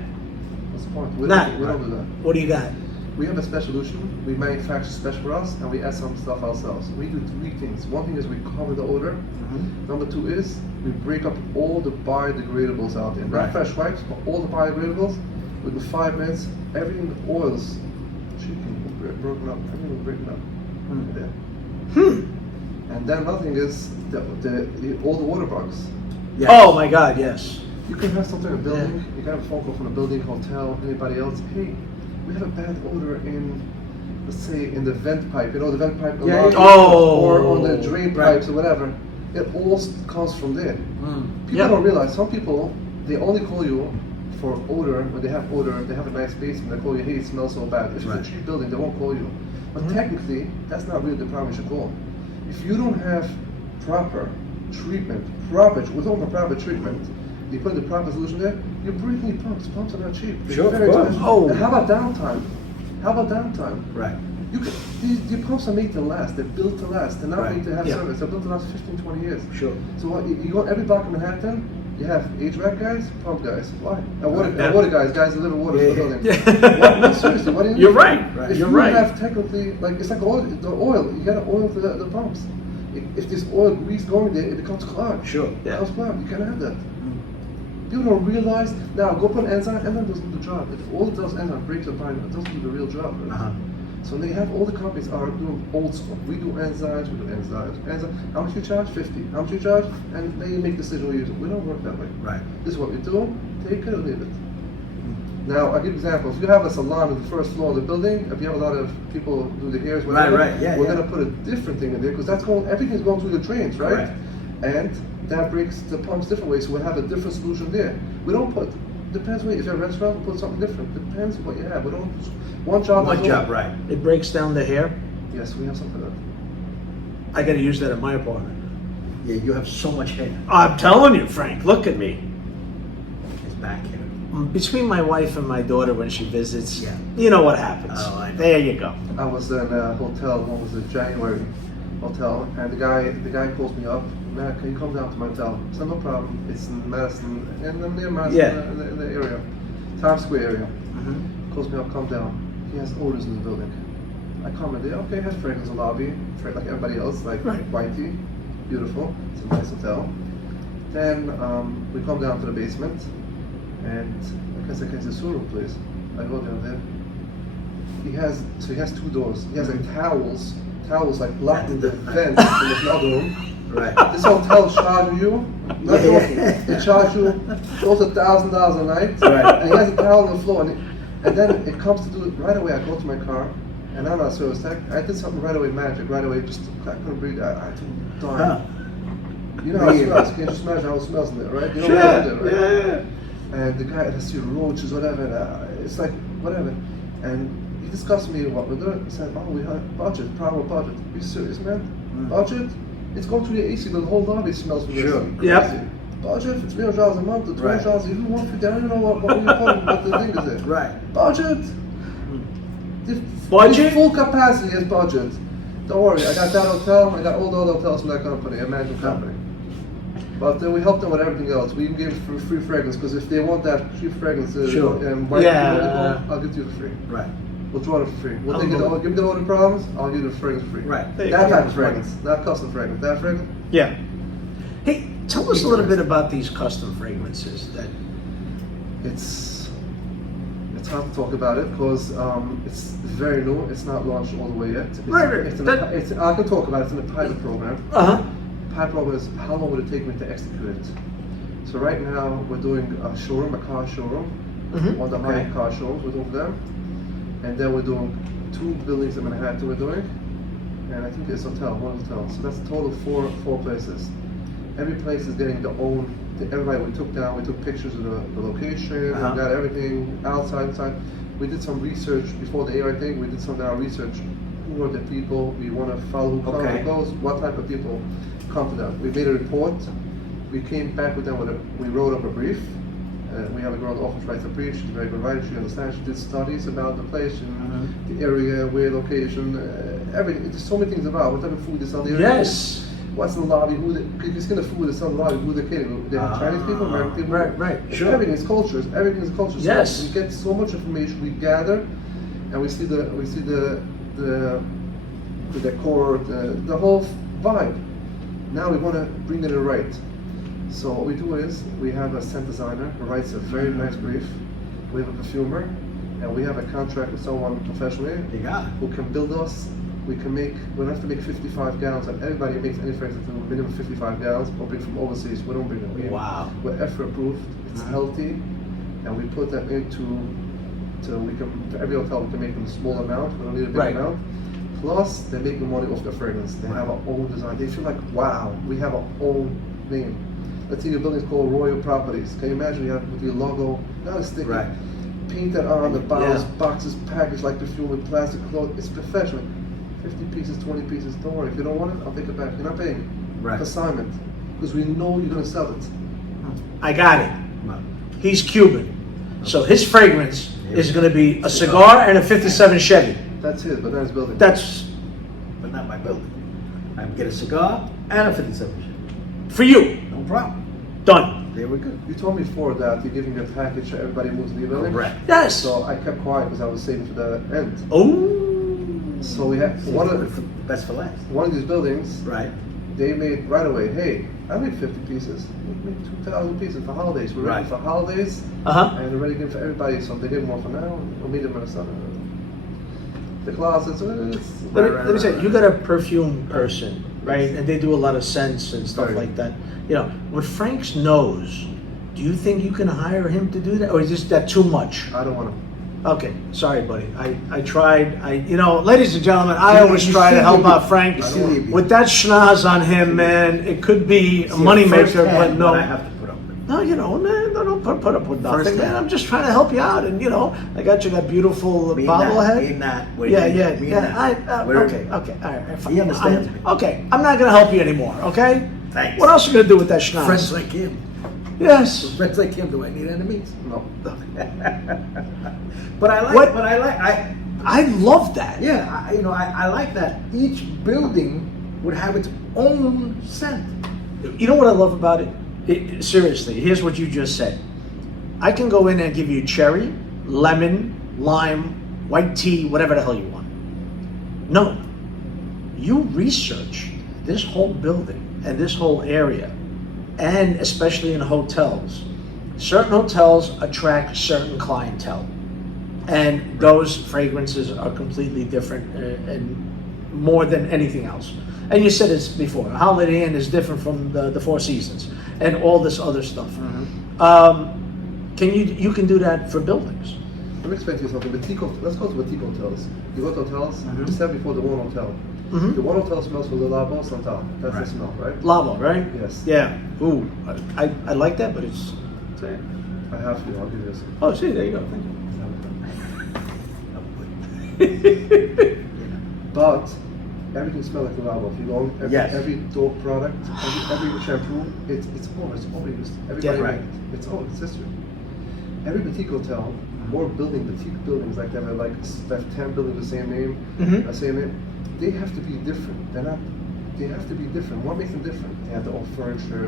What's the point? We Nah. don't do that. What do you got? We have a special solution. We manufacture special for us, and we add some stuff ourselves. We do 3 things. One thing is we cover the odor. Mhm. Number 2 is we break up all the biodegradables out there. Right. Not fresh wipes, but all the biodegradables. Within 5 minutes, everything the oils, chicken, broken up. Everything will break up. Yeah. And then another thing is all the water bugs. Yes. Oh my God, yes. You can have something in a building, you can have a phone call from a building, hotel, anybody else. Hey, we have a bad odor in, let's say, in the vent pipe. You know, the vent pipe Yeah, alarm, yeah. Oh. or on the drain Right. pipes or whatever. It all comes from there. People Yeah. don't realize, some people, they only call you for odor, when they have odor, they have a nice basement, they call you, hey, it smells so bad. If Right. it's a cheap building, they won't call you. But technically, that's not really the problem you should call. If you don't have proper treatment, we're talking about proper treatment, you put the proper solution there, you're breaking your pumps. Pumps are not cheap. They're Sure, of very course. expensive. Oh. And how about downtime? Right. These pumps are made to last. They're built to last. They're not Right. made to have Yeah. service. They're built to last 15, 20 years. Sure. So what, you go every block in Manhattan, you have HVAC guys, pump guys. Why? And water, Yeah. water guys deliver water to the Yeah. building. Yeah. What? No, seriously, what do you need? You're right. Right. If You're you right. have technically, like, it's like oil, the oil, you gotta oil the pumps. If there's oil grease going there, it becomes clogged. Sure. It Yeah. becomes clogged. You can't have that. People don't realize. Now, go put an enzyme doesn't do the job. All it does, enzyme breaks the binder. It doesn't do the real job. Right? Uh-huh. So they have all the companies are doing old school. We do enzymes. How much you charge? 50. How much you charge? And they make decisions we use it. We don't work that way. Right. This is what we do. Take it or leave it. Now, I'll give you an example. If you have a salon on the first floor of the building, if you have a lot of people do the hairs, whatever, Right, yeah, we're yeah. going to put a different thing in there because everything's going through the drains, right? Correct. And that breaks the pumps different ways, so we'll have a different solution there. We don't put, depends what, if you're a restaurant, we'll put something different. Depends what you have. We don't, one job One is job, all- right. It breaks down the hair. Yes, we have something like that. I got to use that in my apartment. Yeah, you have so much hair. I'm telling you, Frank. Look at me. It's back here. Between my wife and my daughter when she visits, Yeah. you know what happens. Oh, I know. There you go. I was in a hotel, what was it, January hotel, and the guy calls me up, Matt, can you come down to my hotel? I said, no problem, it's in Madison, near Madison, Yeah. in the area, Times Square area. Mm-hmm. Calls me up, come down. He has odors in the building. I come in there, okay, has fragrance in the lobby, like everybody else, like Right. whitey, beautiful, it's a nice hotel. Then we come down to the basement, and I can say, sewer room, please. I go down there. He has 2 doors. He has like towels like blocking the vent in the smell room. Right. This hotel charge you, not Yeah. joking, they charge you close to $1,000 a night. Right. And he has a towel on the floor, and then it comes to do it right away. I go to my car, and I'm not a service tech. I did something right away, magic, right away. Just I couldn't breathe. I took darn. Huh. You know how it Really? smells. Can you just imagine how it smells in there, right? You know Sure. what I did, right? Yeah. And the guy has to roaches, whatever. And, it's like whatever. And he discussed with me what we're doing. He said, "Oh, we have budget, proper budget. Are you serious, man? Budget? It's going through the AC, but the whole lobby smells from Sure. AC. Yep. Crazy. Budget? It's $300 a month, or Right. $20, even $150. I don't know what we put, what the thing is there. Right. Budget. Budget? The full capacity is budget. Don't worry, I got that hotel, I got all the other hotels from that company, a management company. But we help them with everything else. We can give free fragrance because if they want that cheap fragrance, Sure. white Yeah. people, I'll give it to you for free. Right. We'll draw it for free. We'll take it. Give me the order problems. I'll give you the fragrance free. Right. That type of fragrance, not custom fragrance. That fragrance. Yeah. Hey, tell us a little bit about these custom fragrances. That It's hard to talk about it because it's very new. It's not launched all the way yet. Right. I can talk about it. It's in a pilot program. Pilot program is how long would it take me to execute it? So right now we're doing a showroom, a car showroom, one of the high-end car showrooms. We're doing for them, and then we're doing 2 buildings in Manhattan. We're doing, and I think there's one hotel. So that's a total of four places. Every place is getting their own. Everybody we took pictures of the location, we got everything outside, inside. We did some research before the air, I think. We did some of our research. Who are the people we want to follow, who goes, what type of people come to them. We made a report. We came back with them we wrote up a brief. We have a girl in the office writes a brief. She's a very good writer. She understands. She did studies about the place, and the area, where location, everything. There's so many things about what type of food is on the area. yes. What's in the lobby? You're just gonna food that's on the lobby. Who they're catering? They have Chinese people, American people. Right. Sure. Everything is cultures. Everything is culture. Yes. So we get so much information. We gather, and we see the decor, the whole vibe. Now we want to bring it in right. So what we do is we have a scent designer who writes a very nice brief. We have a perfumer, and we have a contract with someone professionally who can build us. We don't have to make 55 gallons, and everybody makes any fragrance to minimum 55 gallons, or bring from overseas. We don't bring them. We're EFRA approved, it's healthy, and we put that for every hotel we can make them a small amount, we don't need a big amount. Plus, they make the money off the fragrance. They have our own design. They feel like, wow, we have our own name. Let's say your building is called Royal Properties. Can you imagine you have with your logo, not a sticker, paint that on the bottles, boxes, packaged like perfume with plastic cloth. It's professional. 50 pieces, 20 pieces, don't worry. If you don't want it, I'll take it back. You're not paying. Consignment. Because we know you're going to sell it. I got it. He's Cuban. So his fragrance is going to be a cigar and a 57 Chevy. That's it, but not his building. But not my building. I get a cigar and a 57. For you. No problem. Done. There we go. You told me before that you're giving a package so everybody moves to the building. Correct. Yes. So I kept quiet because I was saving for the end. Oh. So we have one of best for last. One of these buildings. Right. They made right away. Hey, I made 50 pieces. We made 2,000 pieces for holidays. We're ready for holidays, and we're ready to give for everybody. So they did more for now. We'll meet them in the summer. The closets. Let me say, you got a perfume person, right? And they do a lot of scents and stuff like that. You know, with Frank's nose, do you think you can hire him to do that, or is just that too much? I don't want to. Okay, sorry, buddy. I tried. Ladies and gentlemen, I always try to help out Frank. With that schnoz on him, man, it could be a moneymaker, but no. I have to put up with. No, man, don't put up with nothing, man. I'm just trying to help you out, and I got you that beautiful bobblehead. Okay, all right. He understands me. Okay, I'm not gonna help you anymore. Okay. Thanks. What else are you gonna do with that schnoz? Friends like him. Yes. Friends like him. Do I need enemies? No. But I love that. Yeah, I like that each building would have its own scent. You know what I love about it? Seriously, here's what you just said. I can go in and give you cherry, lemon, lime, white tea, whatever the hell you want. No. You research this whole building and this whole area, and especially in hotels. Certain hotels attract certain clientele, and those fragrances are completely different and more than anything else. And you said this before, Holiday Inn is different from the Four Seasons and all this other stuff. You can do that for buildings? Let me explain to you something. Let's go to boutique hotels. You go to hotels, you said before the one hotel. The one hotel smells for the Labo Santal. That's the smell, right? Labo, right? Yes. Yeah. Ooh, I like that, but it's... I have to. I'll give you this. Oh, see, there you go. Thank you. But everything smells like the Labo. If you go, every dog product, every shampoo, it's overused. Everybody it's history. Every boutique hotel, or boutique buildings like that, they have 10 buildings the same name, they have to be different. They have to be different. What makes them different? They have their own furniture.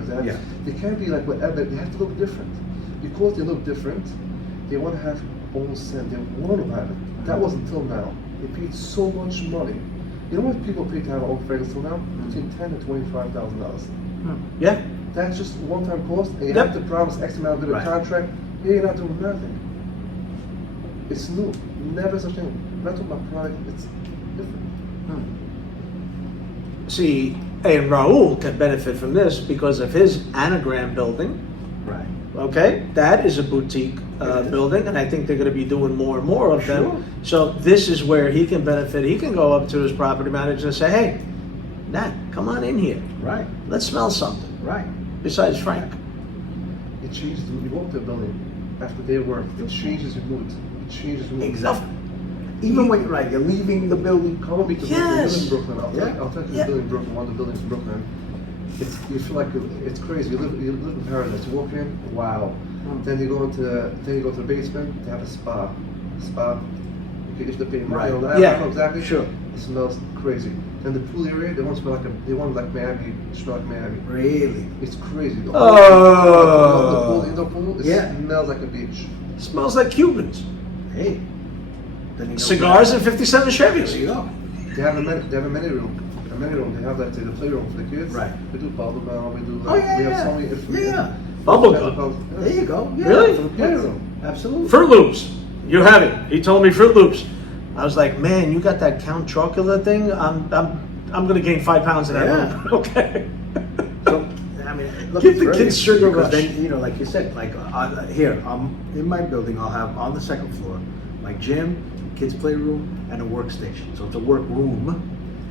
They can't be like whatever. They have to look different. Because they look different, they want to have own scent. They want to have it. That wasn't until now. They paid so much money. You know what people pay to have an own fragrance till now? Between $10,000 to $25,000. Yeah. That's just one-time cost, and you Yep. have to promise X amount of Right. contract. Yeah, you're not doing nothing. It's new. Never such thing. Not talking about product. It's different. See, and Raul can benefit from this because of his anagram building. Right. Okay, that is a boutique It is. building, and I think they're going to be doing more and more of Sure. them. So this is where he can benefit. He can go up to his property manager and say, "Hey, Nat, come on in here. Right. Let's smell something." Right. Besides Frank. It changes. You walk to a building after their work. It changes your mood. It changes your mood. Exactly. Even when you're leaving the building. Come on, because Yes. we live in Brooklyn. Yeah. I'll tell you Yeah. the building in Brooklyn, one of the buildings in Brooklyn. You feel like it's crazy. You live in paradise. You walk in, wow. Then you go into the basement. They have a spa. You have to pay money on that. Yeah. I don't know exactly. Sure. It smells crazy. Then the pool area, they want like Miami. Smell like Miami. Really? It's crazy. The Oh. indoor pool, it Yeah. smells like a beach. Smells like Cubans. Hey. Then you know Cigars and 57 There you Chevys. go. They have a mini room. A mini room. They have the playroom for the kids. Right. We do bubble gum. We do. Oh, yeah, we have yeah. so many. Yeah. Bubblegum. There you go. Yeah. Really? For the Yes. playroom. Absolutely. Fruit Loops. You have it. He told me Fruit Loops. I was like, man, you got that Count Chocula thing? I'm gonna gain 5 pounds in that Yeah. room. Okay. So, I mean, look, Give it's the very kids sugar because rush. then, like you said, here, in my building, I'll have on the second floor, my gym, kids' playroom, and a workstation. So it's a work room,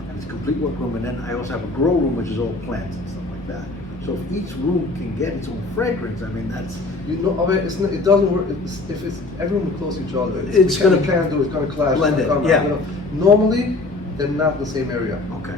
and it's a complete work room. And then I also have a grow room, which is all plants and stuff like that. So if each room can get its own fragrance, I mean, that's You know, I mean, it doesn't work. If it's everyone close to each other, It's gonna you can't do. It's gonna clash. blend it's gonna in, come yeah. out, you know. Normally, they're not in the same area. okay.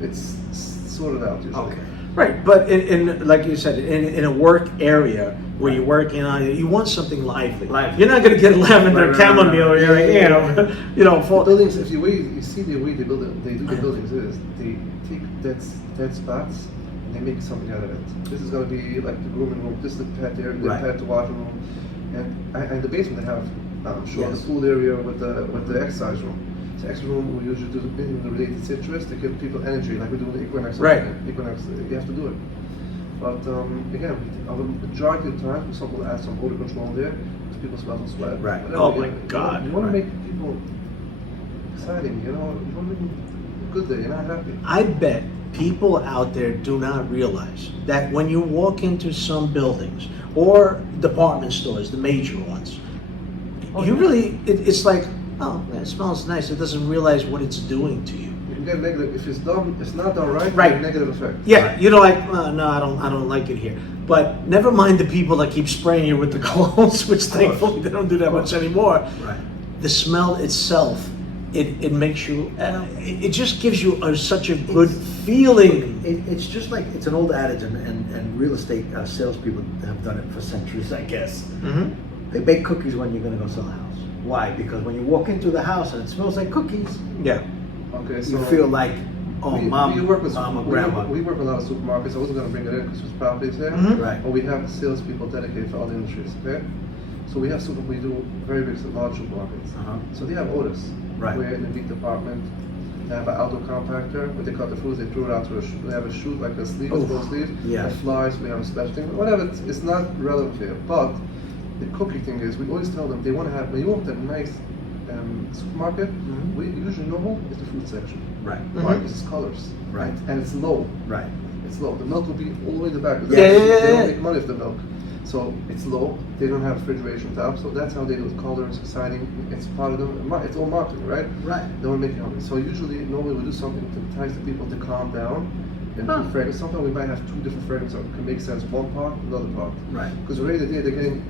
It's sorted out usually. Okay. Right, but in like you said, in a work area where you're working on it, you want something lively. Lively. You're not going to get lavender Right, chamomile, right. you're like, Yeah. you know, The for, buildings, if you see the way they build it, they do the buildings is they take dead spots and they make something out of it. This is gonna be like the grooming room. This is the pet area, the Right. pet washing room, and the basement they have. I'm sure Yes. the pool area with the exercise room. The exercise room we usually do the related citrus to give people energy, like we do in the Equinox. Right. Equinox, you have to do it. But again, the majority of the time, some will add some odor control there because people smell and sweat. Right. Whatever, Oh you my know, God. You want Right. to make people exciting, you know. You want to make them a good day. You're not happy. I bet people out there do not realize that when you walk into some buildings or department stores, the major ones, you really, it's like, oh, it smells nice. It doesn't realize what it's doing to you. You can get negative if it's not done right. Right. You get negative effect. Yeah, Right. you know, like, no, I don't like it here. But never mind the people that keep spraying you with the colognes, which thankfully they don't do that much anymore. Right. The smell itself, it makes you, it just gives you such a good feeling. It's just like it's an old adage, and real estate salespeople have done it for centuries, I guess. Mm-hmm. They bake cookies when you're going to go sell a house. Why? Because when you walk into the house and it smells like cookies, Yeah. Okay. So you feel like, oh, we work with mom or grandma. we work with a lot of supermarkets. I wasn't going to bring it in because there's properties there. Mhm. Right. But we have salespeople dedicated for all the industries. Okay. So we do very big, large supermarkets. Uh-huh. So they have odors. Right. We're in the meat department. They have an outdoor compactor. When they cut the fruits, they throw it out to they have a chute like a sleeve, a Oof. full sleeve. Yeah. It flies. We have a special thing. Whatever. It's not relevant here. But the cookie thing is, we always tell them they want to have. When you want a nice supermarket, Mhm. we usually know is the fruit section. Right. Why? Mhm. Because it's colors. Right. And it's low. Right. It's low. The milk will be all the way in the back. Yeah, They yeah, don't yeah. make money off the milk. So it's low. They don't have refrigeration top. So that's how they do it. Colors, exciting. It's part of them. It's all marketing, right? Right. They want to make money. So usually, normally we do something to entice the people to calm down and Huh. do fragrance. Sometimes we might have two different fragrances. It can make sense one part, another part. Right. Because already the day they're getting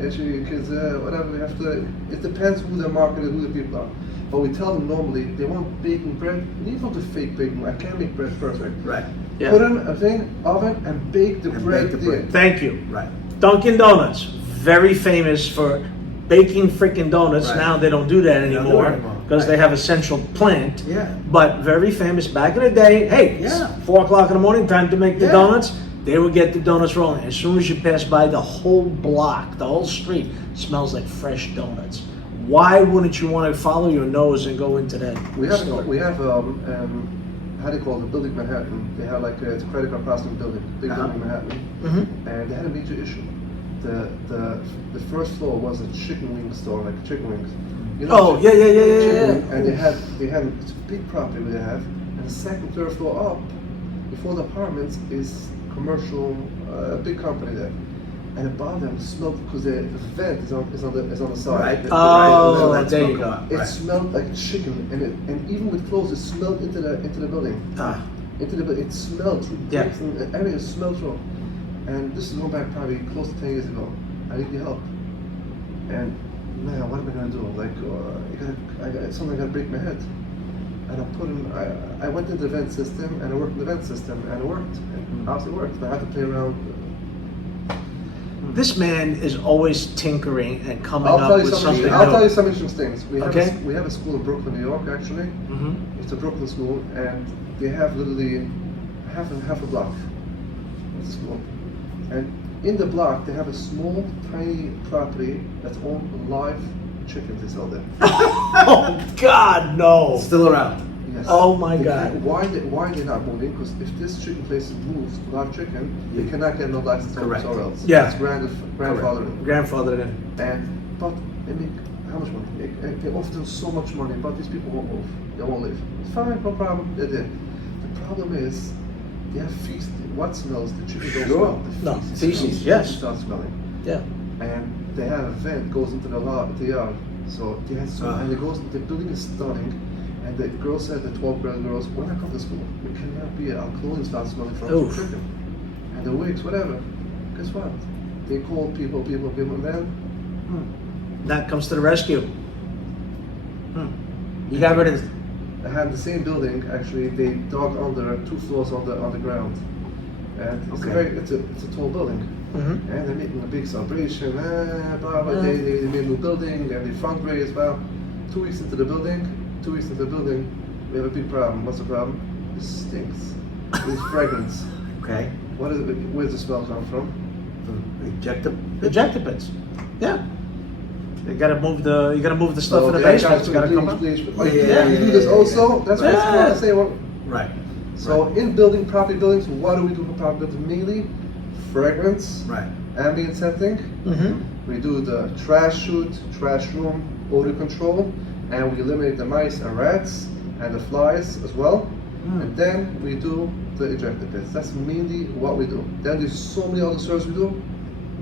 edgy kids, whatever. We have to. It depends who they're marketing, who the people are. But we tell them normally they want baking bread. Leave out the fake baking. I can't make bread perfect. Right. Yeah. Put in a thing, oven, and bake the And bread bake the there. bread. Thank you. Right. Dunkin' Donuts, very famous for baking freaking donuts. Right. Now they don't do that They don't do it anymore anymore. because Right. they have a central plant. Yeah. But very famous back in the day. Hey, it's Yeah. 4 o'clock in the morning, time to make the Yeah. donuts. They would get the donuts rolling. As soon as you pass by, the whole block, the whole street smells like fresh donuts. Why wouldn't you want to follow your nose and go into that store? We have how do you call it, the building Manhattan. They have like it's a credit card processing building, big building Manhattan, and they had a major issue. The first floor was a chicken wing store, like chicken wings. You know, Oh, yeah. And they had it's a big property they have, and the second, third floor up, before the apartments is commercial, big company there. And above them smelled because the vent is on the side. Right. Oh, Right. there you Smoke go. out. It Right. smelled like chicken, and even with clothes, it smelled into the building. Ah, It smelled through Yeah. bricks and everything smelled through. And this is going back probably close to 10 years ago. I need your help. And man, what am I gonna do? Like, something gotta break my head. And I went into the vent system and I worked in the vent system and it worked. And obviously it worked. But I had to play around. this man is always tinkering and coming I'll up tell you with something I'll tell new. you some interesting things. We have Okay. we have a school in Brooklyn, New York, actually. Mhm. It's a Brooklyn school, and they have literally half a block. It's a school, and in the block they have a small, tiny property that's owned live chickens. They sell there. Oh God, no! Still around. Yes. Oh my They God. can't- Why they're not moving? Because if this chicken place moves to live chicken, they Yeah. cannot get no license Correct. somewhere else. Yeah. It's grandfather. Grandfather in. But they make how much money? They offer them so much money, but these people won't move. They won't leave. It's fine, no problem. They're there. The problem is they have feast. What smells? The chicken don't Sure. smell. The No, feces feces, smells. yes. It starts smelling. Yeah. And they have a vent goes into the yard. So they had so, and it goes. The building is stunning. And the girl said, the 12-year-old girls, when I come to school, we cannot be our clothing starts smelling from Oof. chicken. And the wigs, whatever. Guess what? They called people, and then That comes to the rescue. You got rid of. I had the same building. Actually, they dug under 2 floors on the ground, and it's Okay. it's a tall building, Mhm. and they're making a big celebration. Blah, blah. They made a new building, and they fundraised. Well, 2 weeks into the building, we have a big problem. What's the problem? It stinks. It's fragrance. Okay. What is it? Where does the smell come from? Ejector. Ejectable. Yeah. You gotta move the stuff So in the they had basement. guys It's gotta doing come up. bleach, Oh, yeah, yeah, we do this also. That's what it's trying to say. Well, Right. so in building, property buildings, what do we do for property buildings? Mainly fragrance, Right. ambient scenting. Mhm. We do the trash chute, trash room, odor control, and we eliminate the mice and rats and the flies as well. And then we do the ejector pits. That's mainly what we do. Then there's so many other services we do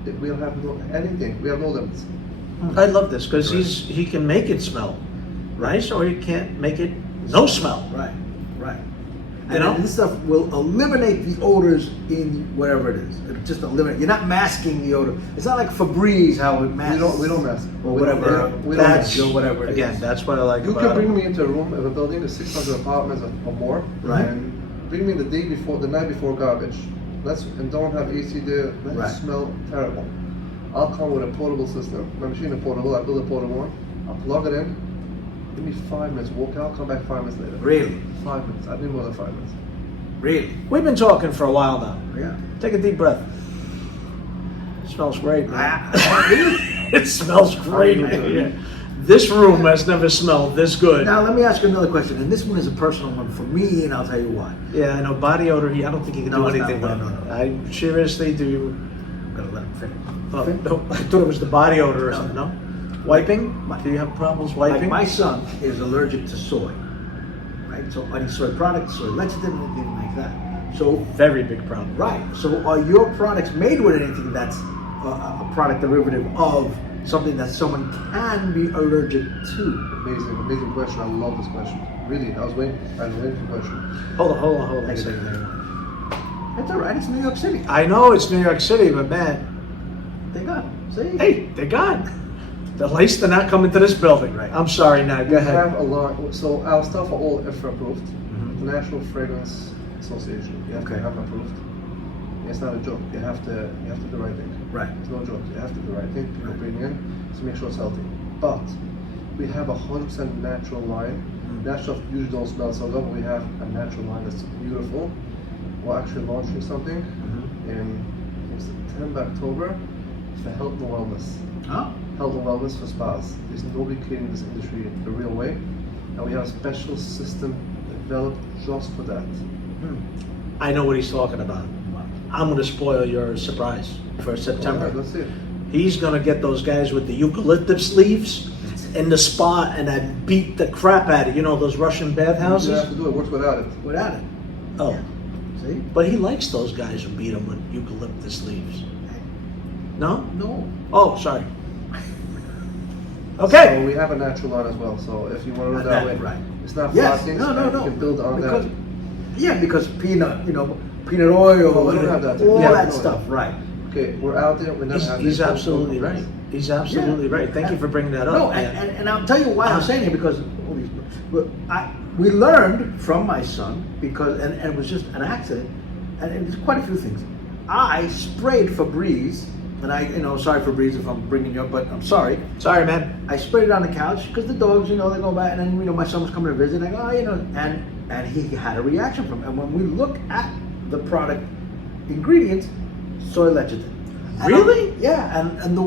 that we don't have anything. We have no limits. I love this because he can make it smell nice, or he can't make it no smell. Right. Right. You And know? then this stuff will eliminate the odors in whatever it is. It'll just eliminate. You're not masking the odor. It's not like Febreze how it masks. We don't mask. Or We don't- whatever. we don't That's mask. or whatever. It Again, is. that's what I like You about can it. bring me into a room of a building, of 600 apartments or more, Right. and bring me the night before garbage. And don't have AC there. Let Right. it smell terrible. I'll come with a portable system. My machine is portable. I build a portable one. I'll plug it in. Give me 5 minutes. Walk out. Come back 5 minutes later. Really. 5 minutes. I need more than 5 minutes. Really. We've been talking for a while now. Yeah. Take a deep breath. It smells great, man. Ah, It smells great in here. This room has never smelled this good. Now let me ask you another question, and this one is a personal one for me, and I'll tell you why. Yeah, I know body odor. I don't think you can No, do it's not. anything with No, it. no. I seriously do. I'm gonna let him finish. Oh, no, I thought it was the body odor or something. No, wiping. Do you have problems Like wiping? my son is allergic to soy, right? So any soy products, soy lecithin, anything like that. So Very big problem. right. So are your products made with anything that's a product derivative of something that someone can be allergic to? Amazing question. I love this question. Really, I was waiting for the question. Hold on a Thank you. second. That's all right. It's New York City. I know it's New York City, but man, They got it. See? hey, they're gone. At least they're not coming to this building. Right. I'm sorry, now go We ahead. have a lot. So our stuff are all IFRA approved. Mhm. International Fragrance Association. You have Okay. to have them approved. It's not a joke. You have to do the right thing. Right. It's no joke. You have to do the right thing. People bring in to make sure it's healthy. But we have a 100% natural line. That stuff usually don't smell so good. We have a natural line that's beautiful. We're actually launching something. in I think September, October for health and wellness. Oh, Health and wellness for spas. There's nobody creating this industry the real way, and we have a special system developed just for that. I know what he's talking about. I'm going to spoil your surprise for September. Alright, let's see it. He's going to get those guys with the eucalyptus leaves in the spa and that beat the crap out of, you know, those Russian You have bathhouses? to do it. Works without it. without it. Oh, See? but he likes those guys who beat him with eucalyptus leaves. No? No. Oh, sorry. Okay. So we have a natural line as well. So if you want to do it That- that way, right. it's not Yes. flocking. No, no, and no. You can build on because, that. Yeah, because peanut, you know, peanut oil, Oh, we don't and have that. all Yeah, that no, stuff, right? Okay, we're out there. We never have He's this. absolutely right. He's absolutely right. Thank you for bringing that up. No, man. and I'll tell you why I'm saying it, because we learned from my son, because and it was just an accident, and there's quite a few things. I sprayed Febreze, and sorry Febreze if I'm bringing you up, but I'm sorry. Sorry, man. I sprayed it on the couch because the dogs, they go by, and then my son was coming to visit. And I go, and he had a reaction from it. And when we look at the product ingredients, soy lecithin. And Really? yeah, and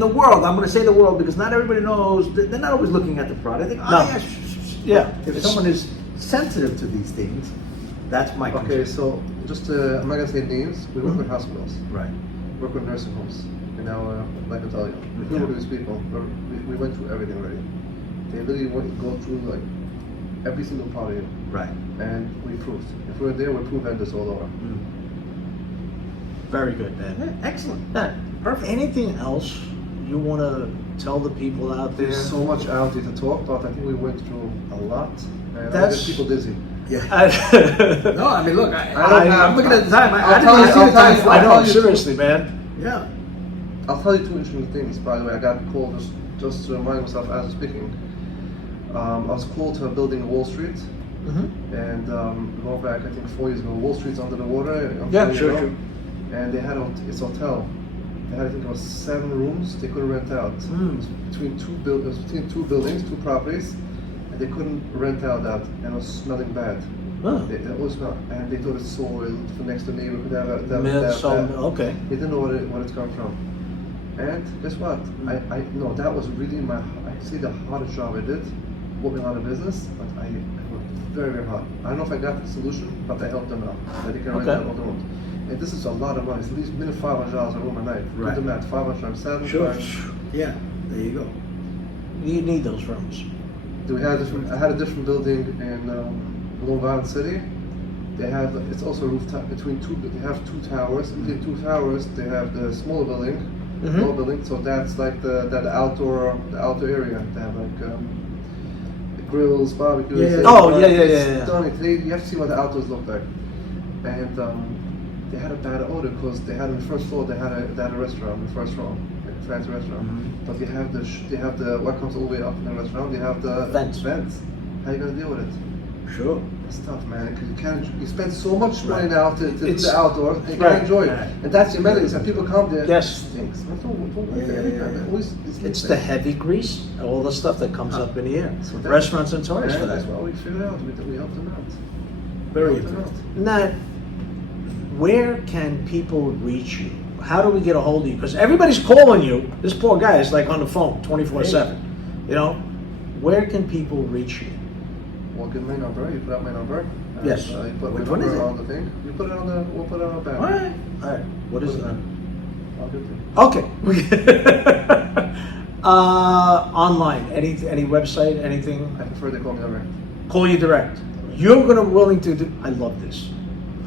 the world. I'm going to say the world because not everybody knows. They're not always looking at the product. They think, No. yeah, Yeah. If someone is sensitive to these things, that's my concern. Okay, so just I'm not gonna say names. We work with hospitals. Right. We work with nursing homes. And now, like I tell you, if we work with these people, we went through everything already. They literally go through like every single part of you, Right. and we proved. If we're there, we prove vendors all over. Very good, man. Yeah, excellent. Perfect. Anything else you want to tell the people out there? There's so much out there to talk about. I think we went through a lot, and I That's- get people dizzy. Yeah. I, No, I mean, look, I'm looking at the time. I I'll didn't tell even you- see I'll the tell time you- fly. I know, tell you- seriously, man. Yeah. I'll tell you two interesting things, by the way. I got called just to remind myself as I'm speaking. I was called to a building in Wall Street, and going back, I think 4 years ago, Wall Street's under the water. I'm Yeah, you sure, know. sure. And they had it's a hotel. They had, I think it was 7 rooms they couldn't rent out. It was between between two buildings, 2 properties, and they couldn't rent out that, and it was smelling bad. Huh. It was not, and they thought it's soil for next door neighbor could have Okay. They didn't know what it's come from. And guess what? I no, that was really I say the hardest job I did, working on a business, but I worked very, very hard. I don't know if I got the solution, but I helped them out. That they can rent Okay. out all the rooms. And this is a lot of money. It's at least minimum $500 a room a night. Right. Do the math. 500 times 7. Sure. times- Yeah. There you go. You need those rooms. I had a different building in Long Island City. They have it's also a rooftop between two. They have 2 towers. Between 2 towers, they have the smaller building, lower building. So that's like the outdoor area. They have like grills, barbecues. Yeah, yeah. Oh, yeah, yeah, It's yeah, yeah. stunning. Today you have to see what the outdoors look like. And they had a bad odor because they had on the first floor. They had a restaurant in the first row, like a fancy restaurant. But they have the what comes all the way up in the restaurant. They have the Vents. How you gonna deal with it? Sure. It's tough, man, because you spend so much money now to do It's- the outdoors, and you right. can't enjoy it. Right. And that's the amenities, and people come there. Yes. It stinks. Don't work Yeah, there yeah, anytime. yeah. Always, It's the heavy grease, all the stuff that comes up in the air. So that- Restaurants and tourists for That's that. why we figured out. We helped them out. Very Helped them important. out. Now, where can people reach you? How do we get a hold of you? Because everybody's calling you. This poor guy is like on the phone 24/7. You know, where can people reach you? We'll give my number. You put out my number. And, Yes. You put Which my one is number it? on the thing. You put it on the. We'll put it on the banner. All right. All right. What is it? I'll give it to you. Okay. Online, any website, anything? I prefer they call me direct. Call you direct. You're gonna willing to do. I love this.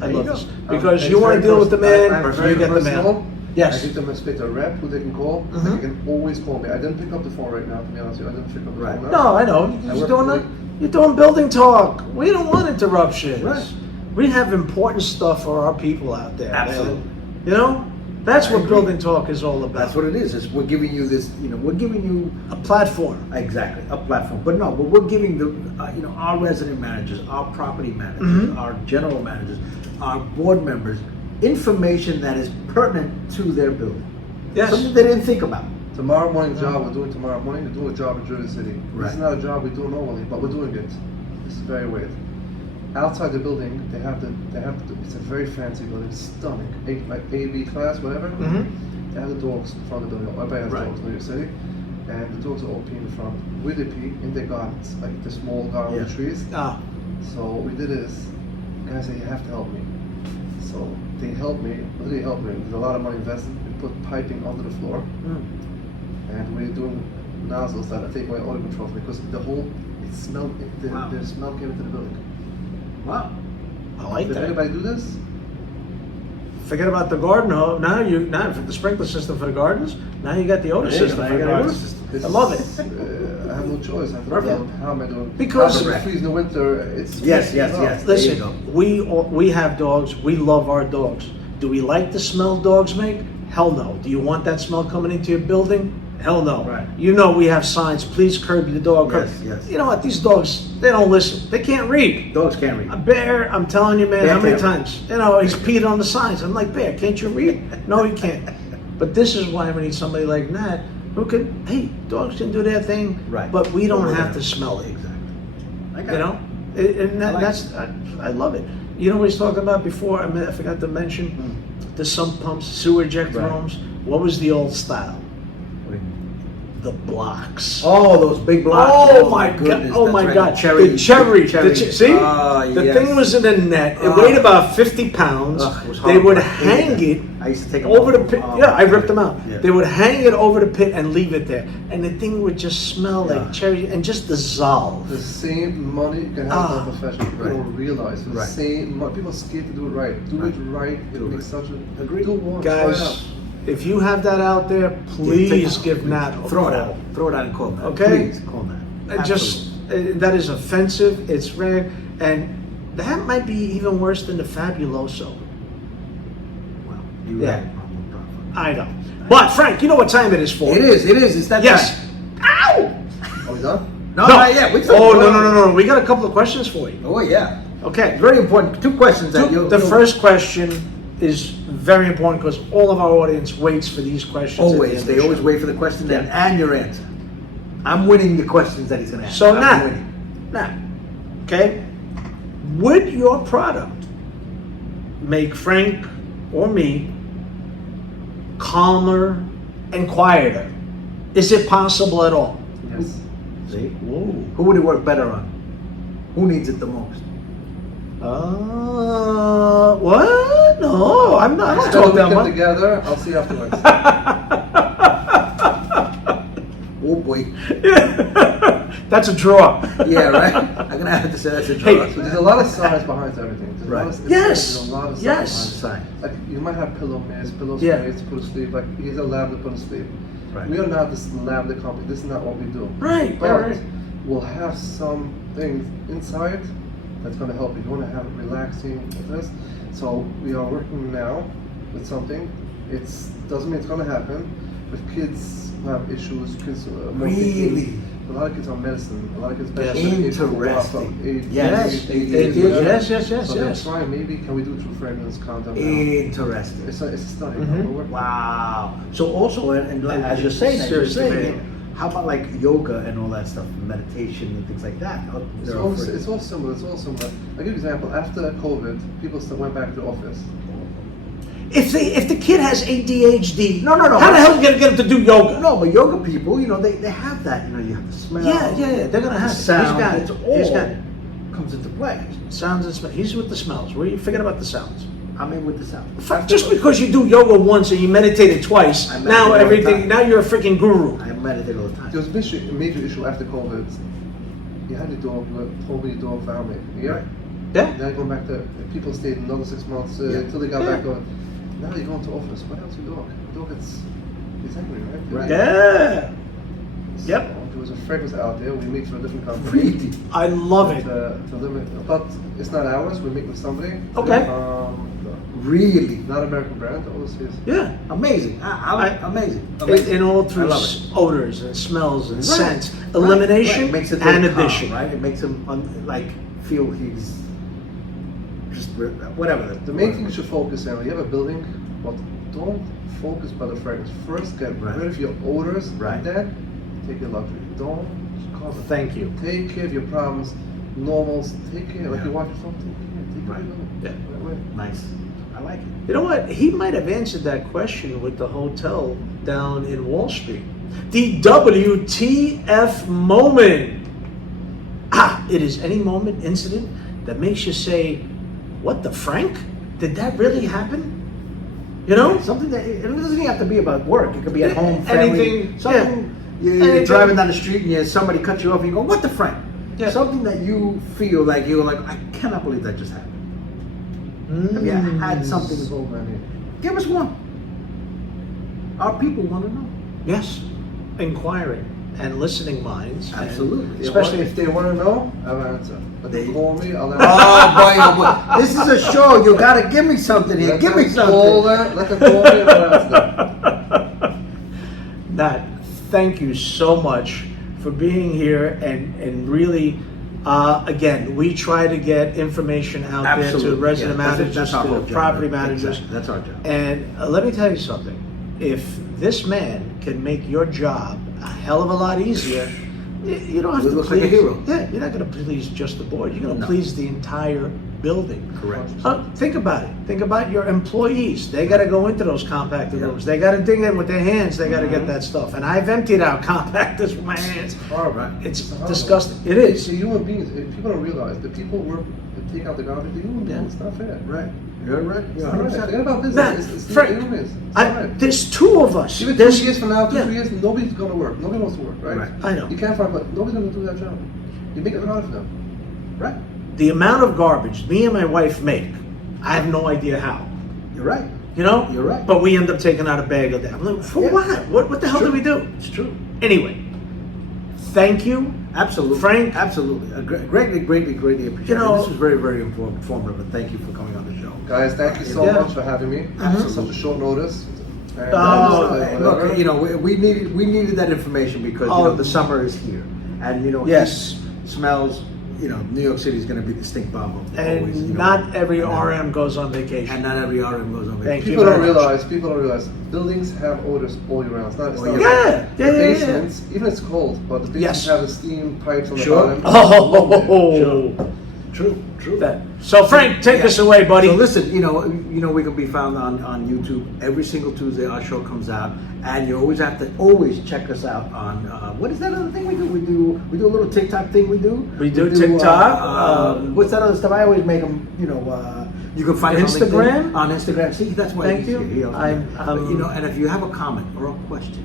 I There you love go. this because It's you want to very deal with the man. I'm very You get the personal. man. Yes. I give them a split a rep who they can call. Mhm. They can always call me. I didn't pick up the phone right now, to be honest with you. I didn't pick up the Right. phone now. No, I know. I You're work doing for the, you're doing building talk. We don't want interruptions. Right. We have important stuff for our people out there. man. Absolutely. You know, that's I what agree. building talk is all about. That's what it is. We're giving you this. We're giving you A platform. exactly a platform. But we're giving the our resident managers, our property managers, our general managers, our board members information that is pertinent to their building. Yes. Something they didn't think about. Tomorrow morning job we're doing tomorrow morning. We're doing a job in Jersey City. This Right. is not a job we do normally, but we're doing it. This is very weird. outside the building, it's a very fancy building, it's stunning, like A/B class, whatever. Mhm. They have the dogs in front of the building. Everybody has Right. dogs in New York City, and the dogs are all peeing in front. Where they pee in their gardens, like the small garden with Yeah. trees. Ah, So what we did is, guys said, you have to help me. So they helped me. What did they help me? There's a lot of money invested. We put piping under the floor, mm. and we're doing nozzles that take away odor control because it smelled. Wow. The smell came into the building. Wow. I like Did that. anybody do this? Forget about the garden hose. Now for the sprinkler system for the gardens. Now you got the odor There you system go. for Now the you got an odor gardens. system. I love it. I have no choice. I have to Perfect. how am I doing? Because- After it freezes in the winter, it's Yes, yes, oh, yes. There you Listen, go. we have dogs. We love our dogs. Do we like the smell dogs make? Hell no. Do you want that smell coming into your building? Hell no. Right. You know we have signs. Please curb the dog. Yes, yes. You know what? These dogs, they don't listen. They can't read. Dogs can't read. A bear, I'm telling you, man, Bear how many can't read. times? You know, he's peed on the signs. I'm like, Bear, can't you read? No, he can't. But this is why we need somebody like Nat who can, hey, dogs can do their thing, Right. but we don't But we're have gonna- to smell it. Exactly. I got You it. know? And I like that's, I love it. You know what he's talking about before? I forgot to mention Mm. the sump pumps, sewer ejector Right. homes. What was the old style? What do you mean? The blocks. Oh, those big blocks. Oh my god! goodness, Oh that's my right. god! Cherry, the cherry. cherry. See, Oh, the yes. thing was in a net. It Oh. weighed about 50 pounds. Ugh, it was They horrible. would I hated hang that. it I used to take 'em over the off. pit. Oh, Yeah, I ripped them out. yeah. They would hang it over the pit and leave it there, and the thing would just smell Yeah. like cherry and just dissolve. The same money you can have Ah. in a profession. People Right. don't realize the Right. same money. People are scared to do it right. Do Right. it right. It Do it makes such a Agreed. do one. try it out. Guys, if you have that out there, please give Nat a Throw it call. out. Throw it out and call that. Okay? Please call that. And just that is offensive. It's rare, and that might be even worse than the Fabuloso. Well, you Yeah. have a problem with profit. I know. But Frank, you know what time it is for? It is. It is. It's that Yes. time. Ow! Are we done? No, not yet. We still- Oh no! We got a couple of questions for you. Oh yeah. Okay. Very important. Two questions that you. The first question is very important because all of our audience waits for these questions. at the Always. end of They the always show. wait for the question Yeah. and your answer. I'm winning the questions that he's going to ask. So I'm now, winning. okay, would your product make Frank or me calmer and quieter? Is it possible at all? Yes. See? Whoa. Who would it work better on? Who needs it the most? What? No, I'm not. I don't Spend talk the that weekend much. together. I'll see you afterwards. Oh boy. That's a draw. Yeah, right? I'm going to have to say that's a Hey, draw. So there's a lot of science behind everything. There's Right. A lot of, Yes. There's a lot of Yes. science behind it. Like you might have pillow mist, pillow Yeah. sprays to put to sleep. Like here's a lab to put to sleep. Right. We are not this lab that company. This is not what we do. Right, But right. we'll have some things inside that's going to help you. You want to have it relaxing with this. So we are working now with something. It doesn't mean it's going to happen. With kids who have issues, kids more thinking. Really? A lot of kids on medicine. A lot of kids, Yes. especially if people are Interesting. from Yes. Yes, yes. So they're trying, maybe can we do it through fragrance, calm them down. Interesting. It's a study. Mhm. We're working- Wow. So also, and like, as you're saying, Seriously, how about like yoga and all that stuff, meditation and things like that? It's all similar. It's all similar. I'll give you an example. After COVID, people still went back to the office. If the kid has ADHD, No. how the hell are you gonna get him to do yoga? No, but yoga people, they have that. You have the smell. Yeah. They're gonna have the it. sound. He's got it. It's all He's got it. comes into play. Sounds and smells. He's with the smells. Where you forget about the sounds. I'm in with the sound. Just because you do yoga once and you meditated twice, I meditate now all the everything. time. Now you're a freaking guru. I meditate all the time. There was a major issue after COVID. You had your dog, totally dog family. Yeah. Right. Yeah. Now you're going back to people stayed another 6 months Yeah. until they got Yeah. back on. Now you're going to office. What else your dog? The dog is angry, right? Right. Yeah. So Yep. there was a fragrance out there. We meet for a different company. Really? I love it. To limit, but it's not ours. We meet with somebody. Okay. Really? Not American brand. All this is. Yeah. Amazing. Amazing. In all through I love it. odors and smells and Right. scents, Right. elimination Right. Makes it and very calm, addition. right? It makes him feel he's just whatever. The main thing you should focus on when you have a building, but don't focus by the fragrance. First, get Right. rid of your odors, Right. and then take your luxury. Don't cover. Thank you. Take care of your problems. normal. Take care, like you watch yourself. Take care. Take care. Right. Yeah. Right away. Nice. I like it. You know what? He might have answered that question with the hotel down in Wall Street. The WTF moment. It is any moment, incident that makes you say, what the Frank? Did that really happen? You know? Something that it doesn't even have to be about work. It could be at home, family. Anything, Something you're Anything. driving down the street and somebody cuts you off and you go, "What the Frank?" Yeah. Something that you feel like you're like, "I cannot believe that just happened." Have you had something? So many. Give us one. Our people want to know. Yes. Inquiring and listening minds. and Absolutely. Especially If they want to know, I'll answer. But they call me, I'll answer. Oh boy! This is a show. You gotta give me something here. Give me Let them call something. Let them call me, I'll answer. Nat, thank you so much for being here and really, again, we try to get information out there to resident Yeah, managers, that's our to whole job. property managers. Exactly. That's our job. And let me tell you something. If this man can make your job a hell of a lot easier, you don't have You to look please. like a hero. Yeah, you're not going to please just the board. You're going to No. please the entire building. Correct. Think about it. Think about your employees. They got to go into those compactor Yeah. rooms. They got to dig in with their hands. They got to get that stuff. And I've emptied out compactors with my hands. All right. It's horrible. disgusting. It is. See, human beings, if people don't realize, the people work, that take out the garbage, the human beings, it's not fair. Right. You're right. It's You're not right. 100%. Forget about business. Matt, It's Frank, human beings. It's not right. there's two of us. Even There's- 2 years from now, 2 yeah. 3 years, nobody's gonna work. Nobody wants to work, right? Right. I know. You can't find, but nobody's gonna do that job. You make it hard for them. Right. The amount of garbage me and my wife make, I have no idea how. You're right. You know? You're right. But we end up taking out a bag of that. I'm like, for Yeah. what? What the hell True. do we do? It's true. Anyway, thank you. Absolutely. Frank? Absolutely. Greatly appreciate You know- it. This was very, very informative, and thank you for coming on the show. Guys, thank you so Yeah. much for having me. Absolutely. Such a short notice. And, Oh, Look, you know, we needed that information because Oh. the summer is here, and Yes. heat, smells. You know, New York City is going to be the stink bomb of And always. You know, not every and RM goes on vacation. and not every RM goes on vacation. Thank you People don't very much. realize buildings have odors all year round. It's not, Oh, not yeah. the Yeah. basements, even it's cold, but the Yes. basements have the steam pipes on the Sure. bottom. Oh, True. that. So Frank, take Yeah. us away, buddy. So listen, you know, we can be found on YouTube every single Tuesday. Our show comes out, and you always have to check us out on what is that other thing we do? We do a little TikTok thing. We do TikTok. What's that other stuff? I always make them. You can find us Instagram? on Instagram. See, that's why. Thank he's you. here. He helps me. I'm- But, and if you have a comment or a question,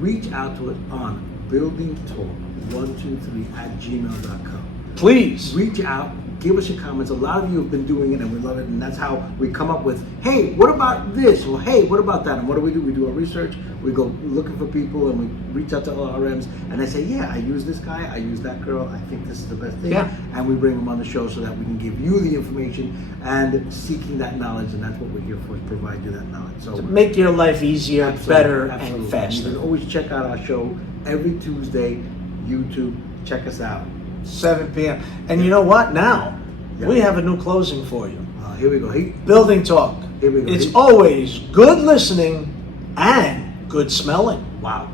reach out to us on buildingtalk123@gmail.com. Please. Reach out, give us your comments. A lot of you have been doing it, and we love it. And that's how we come up with, hey, what about this? Or hey, what about that? And what do? We do our research. We go looking for people, and we reach out to all our RMs, and they say, yeah, I use this guy, I use that girl. I think this is the best thing. Yeah. And we bring them on the show so that we can give you the information and seeking that knowledge. And that's what we're here for: is provide you that knowledge. So To make your life easier, absolutely, better, absolutely. and You faster. can always check out our show every Tuesday. YouTube, check us out. 7 p.m. And you know what? Now, Yeah. we have a new closing for you. Here we go. Building Talk. Here we go. It's always good listening and good smelling. Wow.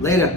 Later.